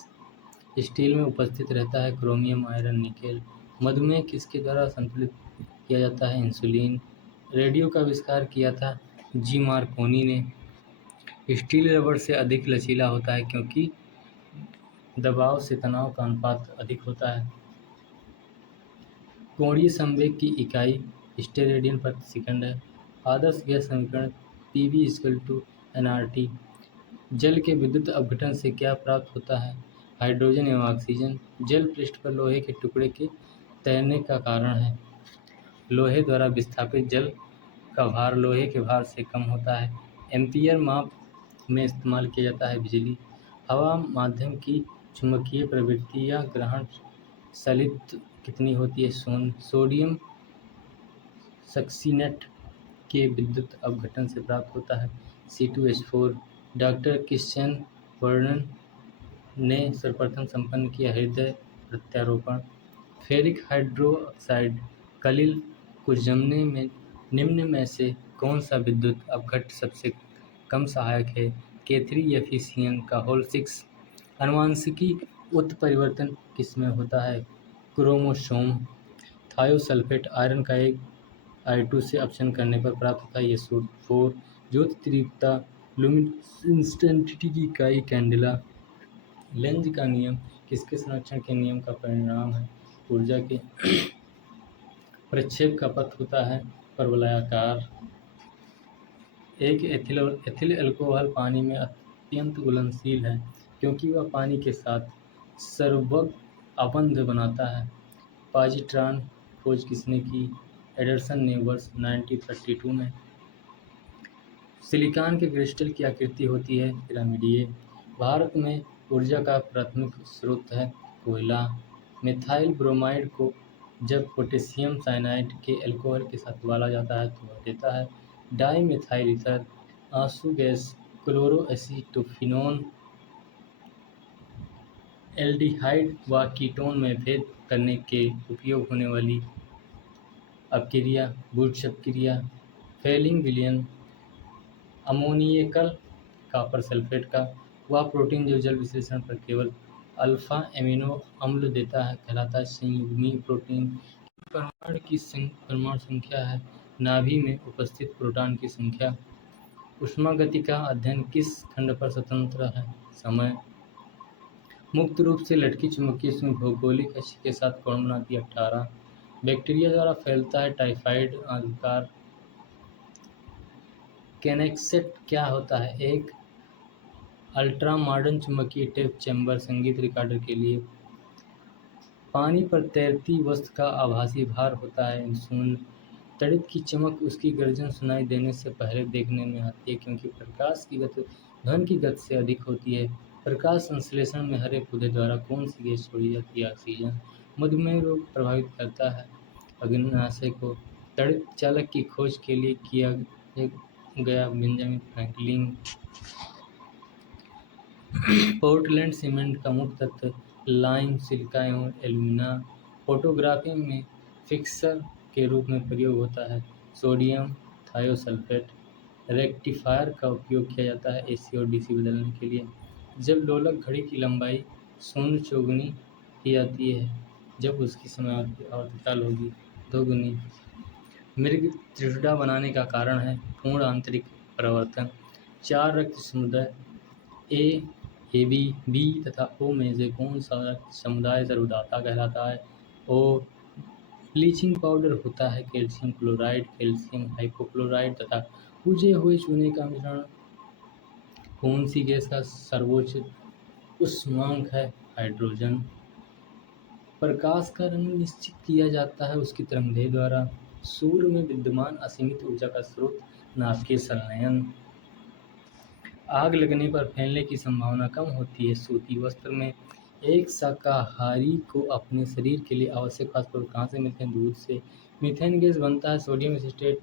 स्टील में उपस्थित रहता है क्रोमियम, आयरन, निकेल। मधुमेह किसके द्वारा संतुलित किया जाता है? इंसुलिन। रेडियो का आविष्कार किया था जी मार्कोनी ने। स्टील रबर से अधिक लचीला होता है क्योंकि दबाव से तनाव का अनुपात अधिक होता है। कोणीय संवेग की इकाई स्टेरेडियन प्रति सेकंड है। आदर्श गैस समीकरण PV=nRT। जल के विद्युत अपघटन से क्या प्राप्त होता है? हाइड्रोजन एवं ऑक्सीजन। जल पृष्ठ पर लोहे के टुकड़े के तैरने का कारण है। लोहे द्वारा विस्थापित जल का भार लोहे के भार से कम होता है। एम्पीयर माप में इस्तेमाल किया जाता है बिजली। हवा माध्यम की चुंबकीय प्रवृत्ति या ग्रहण सलित कितनी होती है? सोडियम सक्सीनेट के विद्युत अपघटन से प्राप्त होता है C2H4। डॉक्टर क्रिश्चियन वर्नन ने सर्वप्रथम संपन्न किया हृदय प्रत्यारोपण। फेरिक हाइड्रोक्साइड कलिल को जमने में निम्न में से कौन सा विद्युत अपघट्ट सबसे कम सहायक है? K3 एफिशिएंट का होल 6। आनुवंशिकी उत्परिवर्तन किसमें होता है? क्रोमोसोम। थायोसल्फेट आयरन का एक I2 से अपचन करने पर प्राप्त होता है SO4। ज्योति तीव्रता लुमिनसेंसिटी की इकाई कैंडेला। लेंज का नियम किसके संरक्षण के नियम का परिणाम है? ऊर्जा के प्रक्षेप का पथ होता है परवलयाकार। एक एथिल अल्कोहल पानी में अत्यंत घुलनशील है क्योंकि वह पानी के साथ सर्वग अबंध बनाता है। पॉजिट्रॉन खोज किसने की? एडरसन ने वर्ष 1932 में। सिलिकॉन के क्रिस्टल की आकृति होती है पिरामिडीय। भारत में ऊर्जा का प्राथमिक स्रोत है कोयला। मिथाइल ब्रोमाइड को जब पोटेशियम साइनाइड के अल्कोहल के साथ उबाला जाता है तो वह देता है डाई मिथाइल ईथर। आंसू गैस क्लोरोएसीटोफिनोन एल्डिहाइड व कीटोन में भेद करने के उपयोग होने वाली अपक्रिया बूट्स अपक्रिया। फेलिंग विलयन अमोनियकल कॉपर सल्फेट का वह प्रोटीन जो जल विश्लेषण पर केवल अल्फा एमिनो अम्ल देता है कहलाता है संयुग्मी प्रोटीन। परमाणु संख्या है नाभि में उपस्थित प्रोटॉन की संख्या। ऊष्मागति का अध्ययन किस खंड पर स्वतंत्र है? समय। मुक्त रूप से लटकी चुंबकीय सुई भौगोलिक अक्ष के साथ कोण बनाती है 18। बैक्टीरिया द्वारा फैलता है टाइफाइड विकार। केनेक्सेट क्या होता है? एक अल्ट्रा मॉडर्न चुंबकीय टेप चैम्बर संगीत रिकॉर्डर के लिए। पानी पर तैरती वस्तु का आभासी भार होता है शून्य। तड़ित की चमक उसकी गर्जन सुनाई देने से पहले देखने में आती है क्योंकि प्रकाश की गति ध्वनि की गति से अधिक होती है। प्रकाश संश्लेषण में हरे पौधे द्वारा कौन सी गैस छोड़ी जाती है? ऑक्सीजन। मधुमेह रोग प्रभावित करता है अग्न्याशय को। तड़ित चालक की खोज के लिए किया गया बेंजामिन फ्रैंकलिन। पोर्टलैंड सीमेंट का मुख्य तत्व लाइम, सिलिका एवं एल्यूमिना। फोटोग्राफी में फिक्सर के रूप में प्रयोग होता है। सोडियम थायोसल्फेट रेक्टिफायर का उपयोग किया जाता है एसी और डीसी बदलने के लिए। जब लोलक घड़ी की लंबाई शून्य चौगुनी की जाती है, जब उसकी समाप्ति आवर्तकाल होगी दोगुनी। मृग त्रिशुड़ा बनाने का कारण है पूर्ण आंतरिक परिवर्तन। 4 रक्त समुदाय ए, एबी, बी तथा ओ में से कौन सा रक्त समुदाय सर्वदाता कहलाता है? ओ। ब्लीचिंग पाउडर होता है कैल्शियम क्लोराइड, कैल्शियम हाइपोक्लोराइट तथा भुने हुए चूने का मिश्रण। कौन सी गैस का सर्वोच्च उष्मांक है? हाइड्रोजन। प्रकाश का रंग निश्चित किया जाता है उसकी तरंगदैर्घ्य द्वारा। सूर्य में विद्यमान असीमित ऊर्जा का स्रोत नाभिकीय संलयन। आग लगने पर फैलने की संभावना कम होती है सूती वस्त्र में। एक शाकाहारी को अपने शरीर के लिए आवश्यक फास्फोरस कहाँ से मिलते हैं? दूध से। मीथेन गैस बनता है सोडियम एसिटेट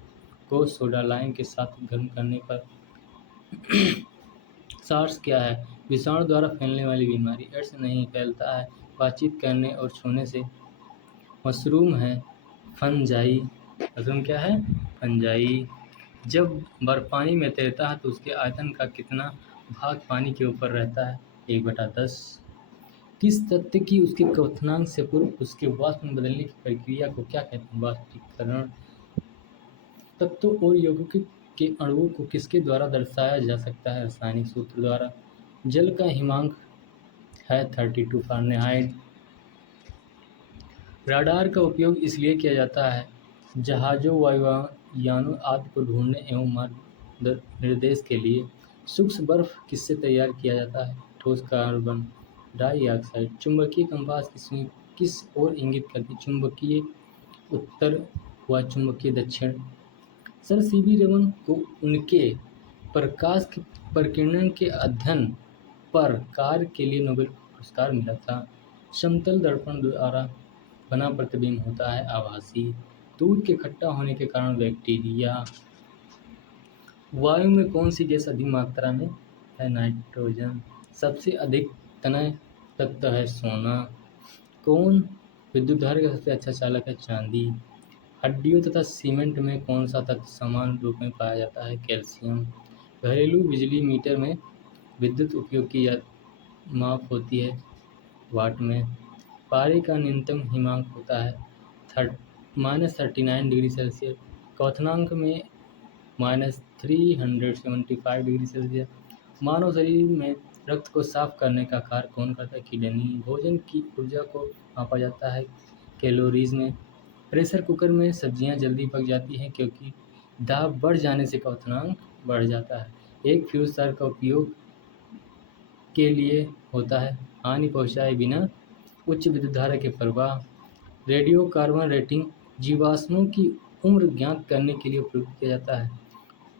को सोडा लाइम के साथ गर्म करने पर। सार्स क्या है? विषाणु द्वारा फैलने वाली बीमारी। एड्स नहीं फैलता है बातचीत करने और छूने से। मशरूम है फंजाई। मशरूम क्या है? फंजाई। जब बर्फ पानी में तैरता है तो उसके आयतन का कितना भाग पानी के ऊपर रहता है? 1/10। किस तत्व की उसके क्वथनांक से पूर्व उसके वाष्प में बदलने की प्रक्रिया को क्या कहते हैं? वाष्पीकरण। तत्वों और यौगिकों के अणुओं को किसके द्वारा दर्शाया जा सकता है? रासायनिक सूत्र द्वारा। जल का हिमांक है 32 फ़ारेनहाइट। राडार का उपयोग इसलिए किया जाता है जहाज़ों, वायुयानों आदि को ढूंढने एवं मार्ग निर्देश के लिए। सूक्ष्म बर्फ किससे तैयार किया जाता है? ठोस कार्बन डाइऑक्साइड। चुंबकीय कंपास किस ओर इंगित करती है? चुंबकीय उत्तर व चुंबकीय दक्षिण। सर सीवी रमन को उनके प्रकाश के प्रकीर्णन के अध्ययन पर कार्य के लिए नोबेल पुरस्कार मिला था। समतल दर्पण द्वारा बना प्रतिबिंब होता है आभासी। दूध के खट्टा होने के कारण बैक्टीरिया। वायु में कौन सी गैस अधिक मात्रा में है? नाइट्रोजन। सबसे अधिक तनय तत्व है सोना। कौन विद्युत धारा का सबसे अच्छा चालक है? चांदी। हड्डियों तथा सीमेंट में कौन सा तत्व समान रूप में पाया जाता है? कैल्शियम। घरेलू बिजली मीटर में विद्युत उपयोग की माप होती है वाट में। पारे का न्यूनतम हिमांक होता है -39 डिग्री सेल्सियस। क्वथनांक में -375 डिग्री सेल्सियस। मानव शरीर में रक्त को साफ करने का कार्य कौन करता है? किडनी। भोजन की ऊर्जा को मापा जाता है कैलोरीज में। प्रेशर कुकर में सब्जियां जल्दी पक जाती हैं क्योंकि दाब बढ़ जाने से क्वथनांक बढ़ जाता है। एक फ्यूज तार का उपयोग के लिए होता है हानि पहुंचाए बिना उच्च विद्युत धारा के प्रवाह। रेडियो कार्बन रेटिंग जीवाश्मों की उम्र ज्ञात करने के लिए उपयोग किया जाता है।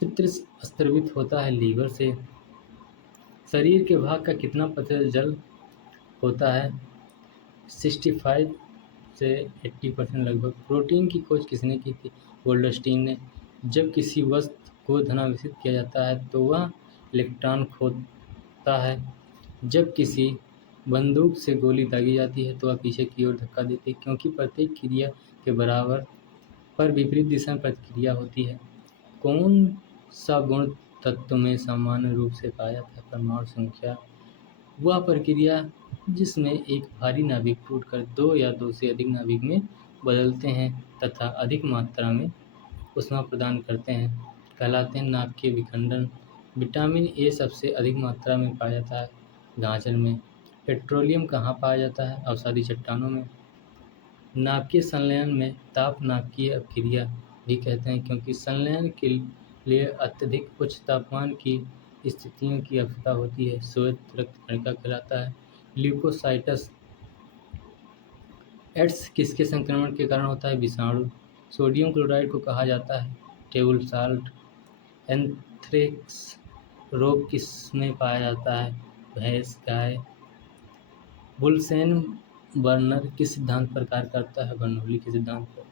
पितृ स्रावित होता है लीवर से। शरीर के भाग का कितना प्रतिशत जल होता है? 65 से 80% लगभग। प्रोटीन की खोज किसने की थी? गोल्डस्टीन ने। जब किसी वस्तु को धनावेशित किया जाता है तो वह इलेक्ट्रॉन खोता है। जब किसी बंदूक से गोली दागी जाती है तो वह पीछे की ओर धक्का देती है क्योंकि प्रत्येक क्रिया के बराबर पर विपरीत दिशा में प्रतिक्रिया होती है। कौन सा गुण तत्व में सामान्य रूप से पाया जाता है? परमाणु संख्या। वह प्रक्रिया जिसमें एक भारी नाभिक टूटकर 2 या 2 से अधिक नाभिक में बदलते हैं तथा अधिक मात्रा में ऊष्मा प्रदान करते हैं कहलाते हैं नाभिकीय विखंडन। विटामिन ए सबसे अधिक मात्रा में पाया जाता है गाजर में। पेट्रोलियम कहाँ पाया जाता है? अवसादी चट्टानों में। नाभिकीय संलयन में ताप नाभिकीय अपक्रिया भी कहते हैं क्योंकि संलयन के लिए अत्यधिक उच्च तापमान की स्थितियों की आवश्यकता होती है। श्वेत रक्त कणिका कहलाता है। ल्यूकोसाइटस। एड्स किसके संक्रमण के कारण होता है? विषाणु। सोडियम क्लोराइड को कहा जाता है टेबल साल्ट। एंथ्रेक्स रोग किसमें पाया जाता है? भैंस, गाय। बुलसेन बर्नर किस सिद्धांत पर कार्य करता है? बर्नौली के सिद्धांत पर।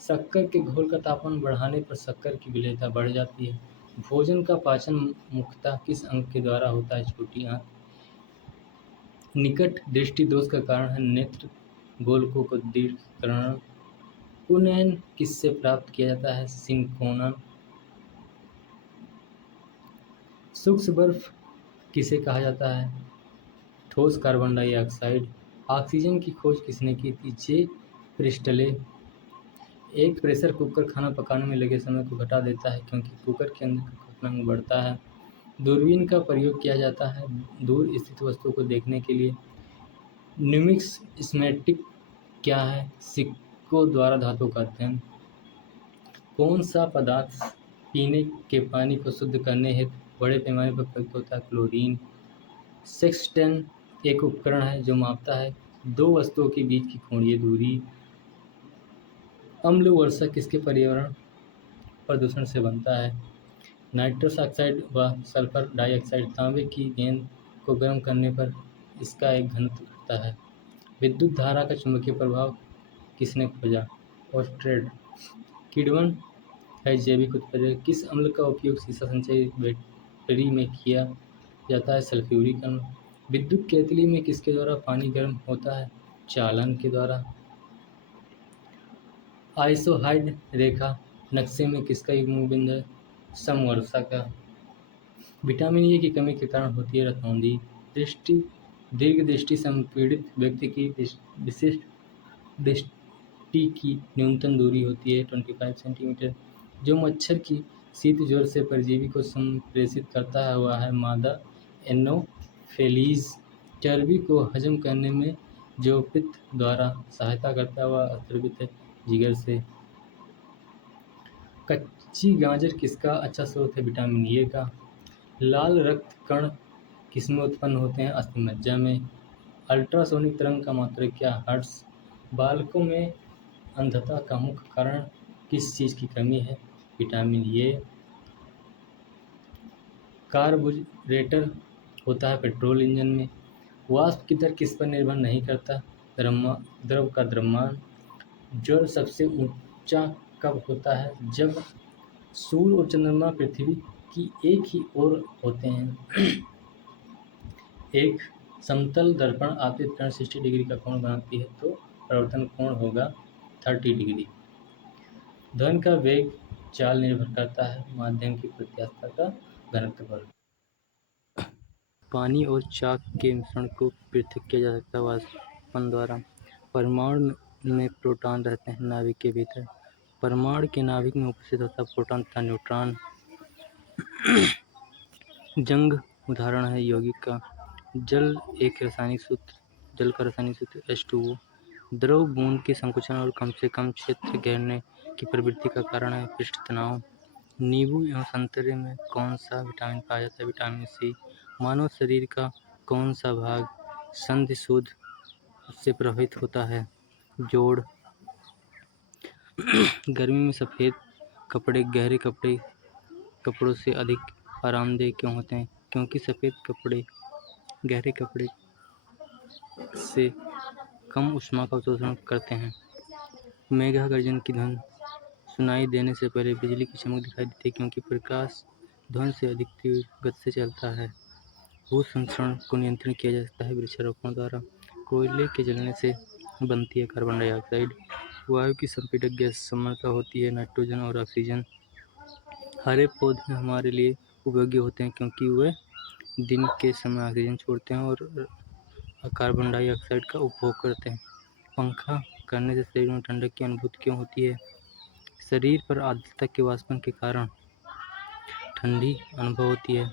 शक्कर के घोल का तापमान बढ़ाने पर शक्कर की विलेयता बढ़ जाती है। भोजन का पाचन मुख्यतः किस अंग के द्वारा होता है? छोटी आंत। निकट दृष्टि दोष का कारण है नेत्र गोलकोद्दीकरण पुनः किससे प्राप्त किया जाता है? सिंक्रोनन। सूक्ष्म बर्फ किसे कहा जाता है? ठोस कार्बन डाइऑक्साइड। ऑक्सीजन की खोज किसने की थी? जे प्रिस्टले। एक प्रेशर कुकर खाना पकाने में लगे समय को घटा देता है क्योंकि कुकर के अंदर का क्वथनांक बढ़ता है। दूरबीन का प्रयोग किया जाता है दूर स्थित वस्तुओं को देखने के लिए। न्यूमिस्मेटिक क्या है? सिक्कों द्वारा धातु का अध्ययन। कौन सा पदार्थ पीने के पानी को शुद्ध करने हेतु बड़े पैमाने पर प्रयुक्त होता है? क्लोरीन। सेक्सटेंट एक उपकरण है जो मापता है दो वस्तुओं के बीच की कोणीय दूरी। अम्ल वर्षा किसके पर्यावरण प्रदूषण से बनता है? नाइट्रस ऑक्साइड व सल्फर डाइऑक्साइड। तांबे की गेंद को गर्म करने पर इसका एक घनत्व घटता है। विद्युत धारा का चुंबकीय प्रभाव किसने खोजा? ऑस्ट्रेड। किण्वन है जैविक उत्प्रेरक। किस अम्ल का उपयोग सीसा संचयी बैटरी में किया जाता है? सल्फ्यूरिक अम्ल। विद्युत केतली में किसके द्वारा पानी गर्म होता है? चालन के द्वारा। आइसोहाइड रेखा नक्शे में किसका युग्म बिंदु है? समवर्षा का। विटामिन ए की कमी के कारण होती है रतौंधी। दीर्घ दृष्टि संपीड़ित व्यक्ति की विशिष्ट दृष्टि की न्यूनतम दूरी होती है 25 सेंटीमीटर। जो मच्छर की शीत ज्वर से परजीवी को संप्रेषित करता है वह है मादा एनोफेलीज। चर्बी को हजम करने में जो पित्त द्वारा सहायता करता है वह स्रावित है जिगर से। कच्ची गाजर किसका अच्छा स्रोत है? विटामिन ए का। लाल रक्त कण किसमें उत्पन्न होते हैं? अस्थिमज्जा में। अल्ट्रासोनिक तरंग का मात्रक क्या? हर्ट्ज। बालकों में अंधता का मुख्य कारण किस चीज की कमी है? Vitamin A. कार्बोरेटर होता है पेट्रोल इंजन में। वाष्प की दर किस पर निर्भर नहीं करता? द्रव का द्रव्यमान। ज्वर सबसे ऊंचा कब होता है? जब सूर्य और चंद्रमा पृथ्वी की एक ही ओर होते हैं। एक समतल दर्पण आपतित किरण 60 डिग्री का कोण बनाती है तो परावर्तन कोण होगा 30 डिग्री। ध्वनि का वेग चाल निर्भर करता है माध्यम की प्रत्यास्थता का घनत्व पर। पानी और चाक के मिश्रण को पृथक किया जा सकता है वाष्पन द्वारा। परमाणु में प्रोटॉन रहते हैं नाभिक के भीतर। परमाणु के नाभिक में उपस्थित होता है प्रोटॉन तथा न्यूट्रॉन। जंग उदाहरण है यौगिक का। जल का रासायनिक सूत्र H2O। द्रव बूंद के संकुचन और कम से कम क्षेत्र घेरने की प्रवृत्ति का कारण है पृष्ठ तनाव। नींबू एवं संतरे में कौन सा विटामिन पाया जाता है? Vitamin C. मानव शरीर का कौन सा भाग संधि शोध से प्रभावित होता है? जोड़। गर्मी में सफ़ेद कपड़े गहरे कपड़ों से अधिक आरामदेह क्यों होते हैं? क्योंकि सफ़ेद कपड़े गहरे कपड़े से कम ऊष्मा का अवशोषण करते हैं। मेघा गर्जन की ध्वनि सुनाई देने से पहले बिजली की चमक दिखाई देती है क्योंकि प्रकाश ध्वनि से अधिक तीव्र गति से चलता है। भू संचरण को नियंत्रित किया जा सकता है वृक्षारोपण द्वारा। कोयले के जलने से बनती है कार्बन डाइऑक्साइड। वायु की संपीड़क गैस समानता होती है नाइट्रोजन और ऑक्सीजन। हरे पौधे हमारे लिए उपयोगी होते हैं क्योंकि वे दिन के समय ऑक्सीजन छोड़ते हैं और कार्बन डाइऑक्साइड का उपभोग करते हैं। पंखा करने से शरीर में ठंडक की अनुभूति क्यों होती है? शरीर पर आर्द्रता के वाष्पन के कारण ठंडी अनुभव होती है।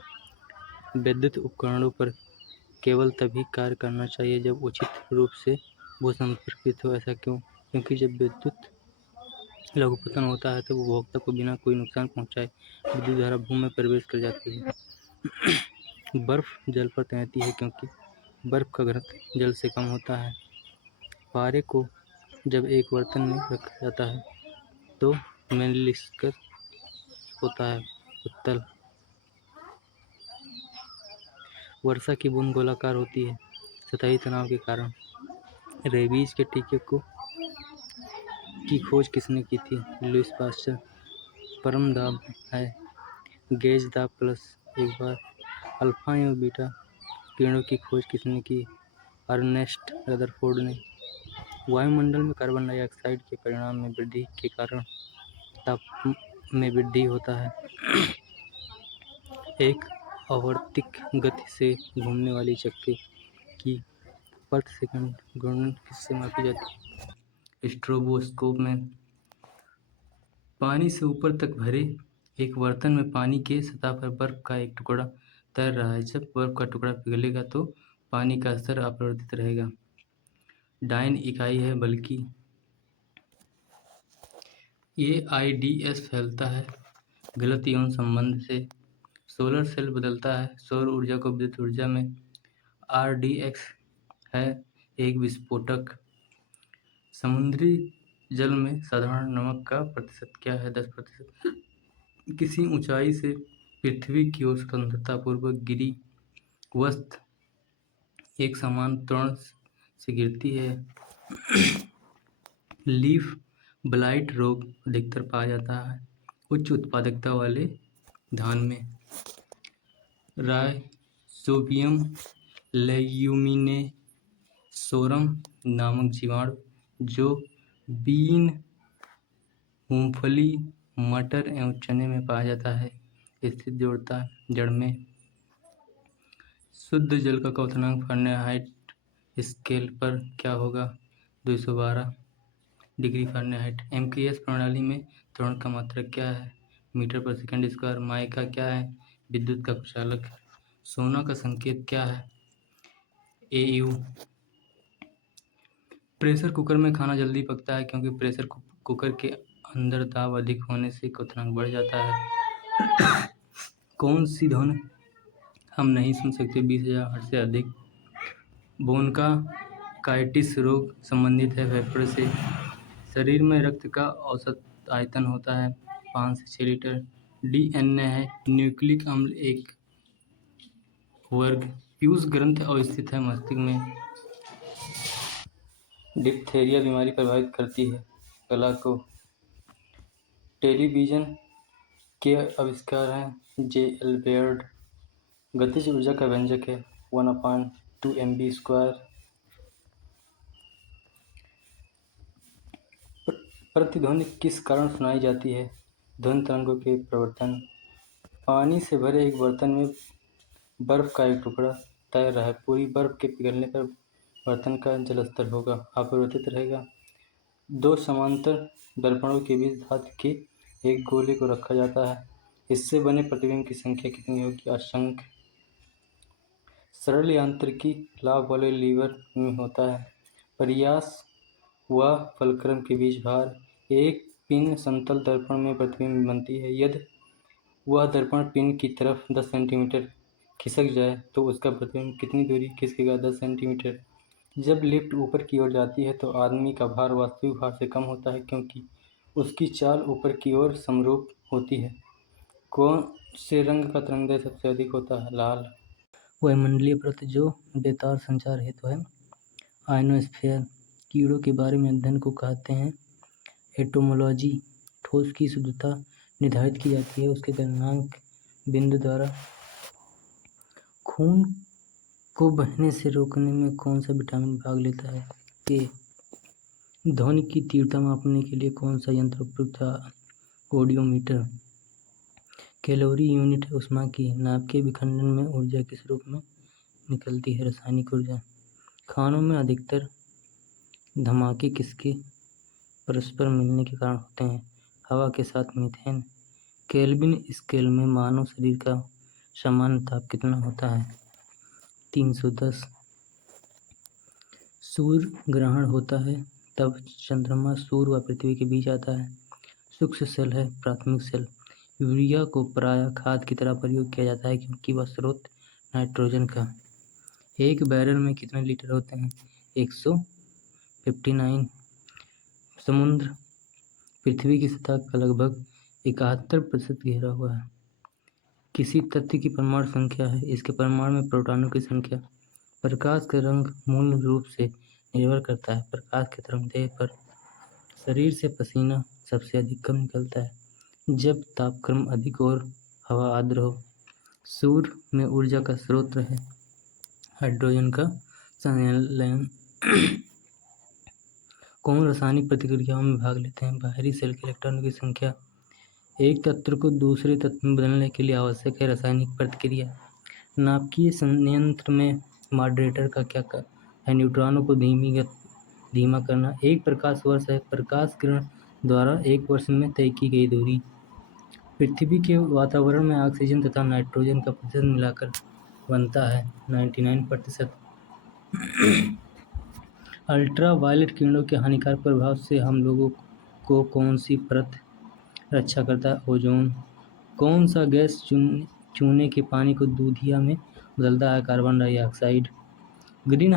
विद्युत उपकरणों पर केवल तभी कार्य करना चाहिए जब उचित रूप से भू-संपर्कित हो। ऐसा क्यों? क्योंकि जब विद्युत लघुपतन होता है तब उपभोक्ता को बिना कोई नुकसान पहुंचाए विद्युत धारा भूमि में प्रवेश कर जाती है। बर्फ जल पर तैरती है क्योंकि बर्फ का घनत्व जल से कम होता है। पारे को जब एक बर्तन में रखा जाता है तो मेलिस्कर होता है उत्तल। वर्षा की बूंद गोलाकार होती है सतही तनाव के कारण। रेबीज के टीके की खोज किसने की थी? Lewis pasture. परम दाब है गेज दाब प्लस एक बार। अल्फा एवं बीटा किरणों की खोज किसने की? अर्नेस्ट रदरफोर्ड ने। वायुमंडल में कार्बन डाइऑक्साइड के परिणाम में वृद्धि के कारण ताप में वृद्धि होता है। एक आवर्तिक गति से घूमने वाली चक्के की प्रति सेकंड घूर्णन किससे मापी जाती है? स्ट्रोबोस्कोप में। पानी से ऊपर तक भरे एक बर्तन में पानी के सतह पर बर्फ का एक टुकड़ा तैर रहा है। जब बर्फ का टुकड़ा पिघलेगा तो पानी का स्तर अपरिवर्तित रहेगा। डाइन इकाई है बल्कि AIDS फैलता है गलत यौन संबंध से। सोलर सेल बदलता है सौर ऊर्जा को विद्युत ऊर्जा में। RDX है एक विस्फोटक। समुद्री जल में साधारण नमक का प्रतिशत क्या है? 10%। किसी ऊंचाई से पृथ्वी की ओर स्वतंत्रतापूर्वक गिरी वस्तु एक समान त्वरण से गिरती है। लीफ ब्लाइट रोग अधिकतर पाया जाता है उच्च उत्पादकता वाले धान में। राइजोबियम लेग्यूमिनेसोरम नामक जीवाणु जो बीन, मूंगफली, मटर एवं चने में पाया जाता है स्थित जोड़ता जड़ में। शुद्ध जल का क्वथनांक फ़ारेनहाइट स्केल पर क्या होगा? 212 डिग्री फ़ारेनहाइट। MKS प्रणाली में त्वरण का मात्रक क्या है? मीटर पर सेकंड स्क्वायर। माइका क्या है? विद्युत का कुचालक। सोना का संकेत क्या है? AU। प्रेशर कुकर में खाना जल्दी पकता है क्योंकि प्रेशर कुकर के अंदर दाब अधिक होने से क्वथनांक बढ़ जाता है। कौन सी ध्वनि हम नहीं सुन सकते 20,000 हर्ट्ज से अधिक? ब्रोंकाइटिस रोग संबंधित है फेफड़े से। शरीर में रक्त का औसत आयतन होता है 5 से 6 लीटर। DNA है न्यूक्लिक अम्ल एक वर्ग। पीयूष ग्रंथि अवस्थित है मस्तिष्क में। डिप्थेरिया बीमारी प्रभावित करती है कला को। टेलीविजन के आविष्कार हैं J.L. बेयर्ड। गतिज ऊर्जा का व्यंजक है 1/2 mv²। प्रतिध्वनि किस कारण सुनाई जाती है? ध्वनि तरंगों के प्रवर्तन। पानी से भरे एक बर्तन में बर्फ का एक टुकड़ा तैर रहा है। पूरी बर्फ के पिघलने पर बर्तन का जलस्तर होगा अपरिवर्तित रहेगा। दो समांतर दर्पणों के बीच धातु के एक गोले को रखा जाता है। इससे बने प्रतिबिंब की संख्या कितनी होगी? असंख्य। सरल यांत्रिकी लाभ वाले लीवर में होता है। प्रयास व फलक्रम के बीच भार। एक पिन समतल दर्पण में प्रतिबिंब बनती है। यदि वह दर्पण पिन की तरफ 10 सेंटीमीटर खिसक जाए तो उसका प्रतिबिंब कितनी दूरी खिसकेगा? 10 सेंटीमीटर। जब लिफ्ट ऊपर की ओर जाती है तो आदमी का भार वास्तविक भार से कम होता है क्योंकि उसकी चाल ऊपर की ओर समरूप होती है। कौन से रंग का तरंगदैर्घ्य सबसे अधिक होता है? लाल। वायुमंडलीय परत जो बेतार संचार हेतु है। आयनोस्फीयर। कीड़ों के बारे में अध्ययन को कहते हैं एटोमोलॉजी। ठोस की शुद्धता निर्धारित की जाती है उसके गलनांक बिंदु द्वारा। खून को बहने से रोकने में कौन सा विटामिन भाग लेता है? A। ध्वनि की तीव्रता मापने के लिए कौन सा यंत्र उपयुक्त है? ऑडियोमीटर। कैलोरी यूनिट है ऊष्मा की। नाभ के विखंडन में ऊर्जा किस रूप में निकलती है? रासायनिक ऊर्जा। खानों में अधिकतर धमाके किसके परस्पर मिलने के कारण होते हैं? हवा के साथ मीथेन। केल्विन स्केल में मानव शरीर का सामान्य ताप कितना होता है? 310। सूर्य ग्रहण होता है तब चंद्रमा सूर्य व पृथ्वी के बीच आता है। सूक्ष्म सेल है प्राथमिक सेल। यूरिया को प्रायः खाद की तरह प्रयोग किया जाता है क्योंकि वह स्रोत नाइट्रोजन का। एक बैरल में कितने लीटर होते हैं? 159। समुद्र पृथ्वी की सतह का लगभग 71% घेरा हुआ है। किसी तत्व की परमाणु संख्या है इसके परमाणु में प्रोटॉनों की संख्या। प्रकाश का रंग मूल रूप से निर्भर करता है प्रकाश के तरंगदैर्घ्य पर। शरीर से पसीना सबसे अधिक कब निकलता है? जब तापक्रम अधिक और हवा आर्द्र हो। सूर्य में ऊर्जा का स्रोत है हाइड्रोजन का संलयन। कौन रासायनिक प्रतिक्रियाओं में भाग लेते हैं? बाहरी सेल के इलेक्ट्रॉनों की संख्या। एक तत्व को दूसरे तत्व में बदलने के लिए आवश्यक है रासायनिक प्रतिक्रिया। नाभिकीय संयंत्र में मॉडरेटर का क्या है? न्यूट्रॉनों को धीमा करना। एक प्रकाश वर्ष है प्रकाश किरण द्वारा एक वर्ष में तय की गई दूरी। पृथ्वी के वातावरण में ऑक्सीजन तथा नाइट्रोजन का प्रतिशत मिलाकर बनता है 99%। अल्ट्रा वायलेट किरणों के हानिकारक प्रभाव से हम लोगों को कौन सी परत रक्षा करता है? ओजोन। कौन सा गैस चूने के पानी को दूधिया में बदलता है? Carbon dioxide. ग्रीन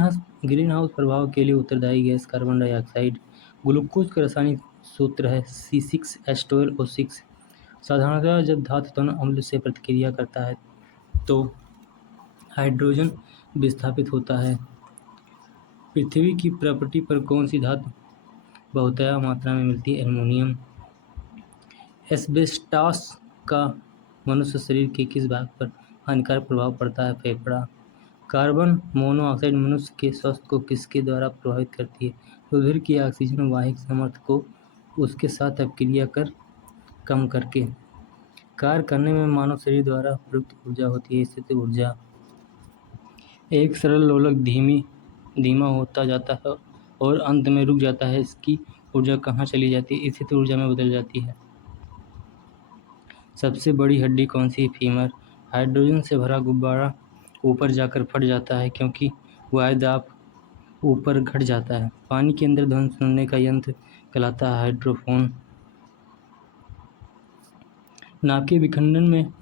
हाउस प्रभाव के लिए उत्तरदायी गैस कार्बन डाइऑक्साइड। ग्लूकोज का रासायनिक सूत्र है C6H12O6। साधारणतः जब धातु तन अम्ल से प्रतिक्रिया करता है तो हाइड्रोजन विस्थापित होता है। पृथ्वी की प्रॉपर्टी पर कौन सी धातु बहुतायत मात्रा में मिलती है? एल्युमिनियम। एस्बेस्टॉस का मनुष्य शरीर के किस भाग पर हानिकारक प्रभाव पड़ता है? फेफड़ा। कार्बन मोनोऑक्साइड मनुष्य के स्वास्थ्य को किसके द्वारा प्रभावित करती है? रुधिर की ऑक्सीजन वाहक सामर्थ्य को उसके साथ अपक्रिया कर कम करके। कार्य करने में मानव शरीर द्वारा प्रयुक्त ऊर्जा होती है स्थितिज ऊर्जा। एक सरल लोलक धीमा होता जाता है और अंत में रुक जाता है, इसकी ऊर्जा कहाँ चली जाती है? स्थितिज ऊर्जा में बदल जाती है। सबसे बड़ी हड्डी कौन सी है? फीमर। हाइड्रोजन से भरा गुब्बारा ऊपर जाकर फट जाता है क्योंकि वायुदाब ऊपर घट जाता है। पानी के अंदर ध्वनि सुनने का यंत्र कहलाता है हाइड्रोफोन। नाभिकीय विखंडन में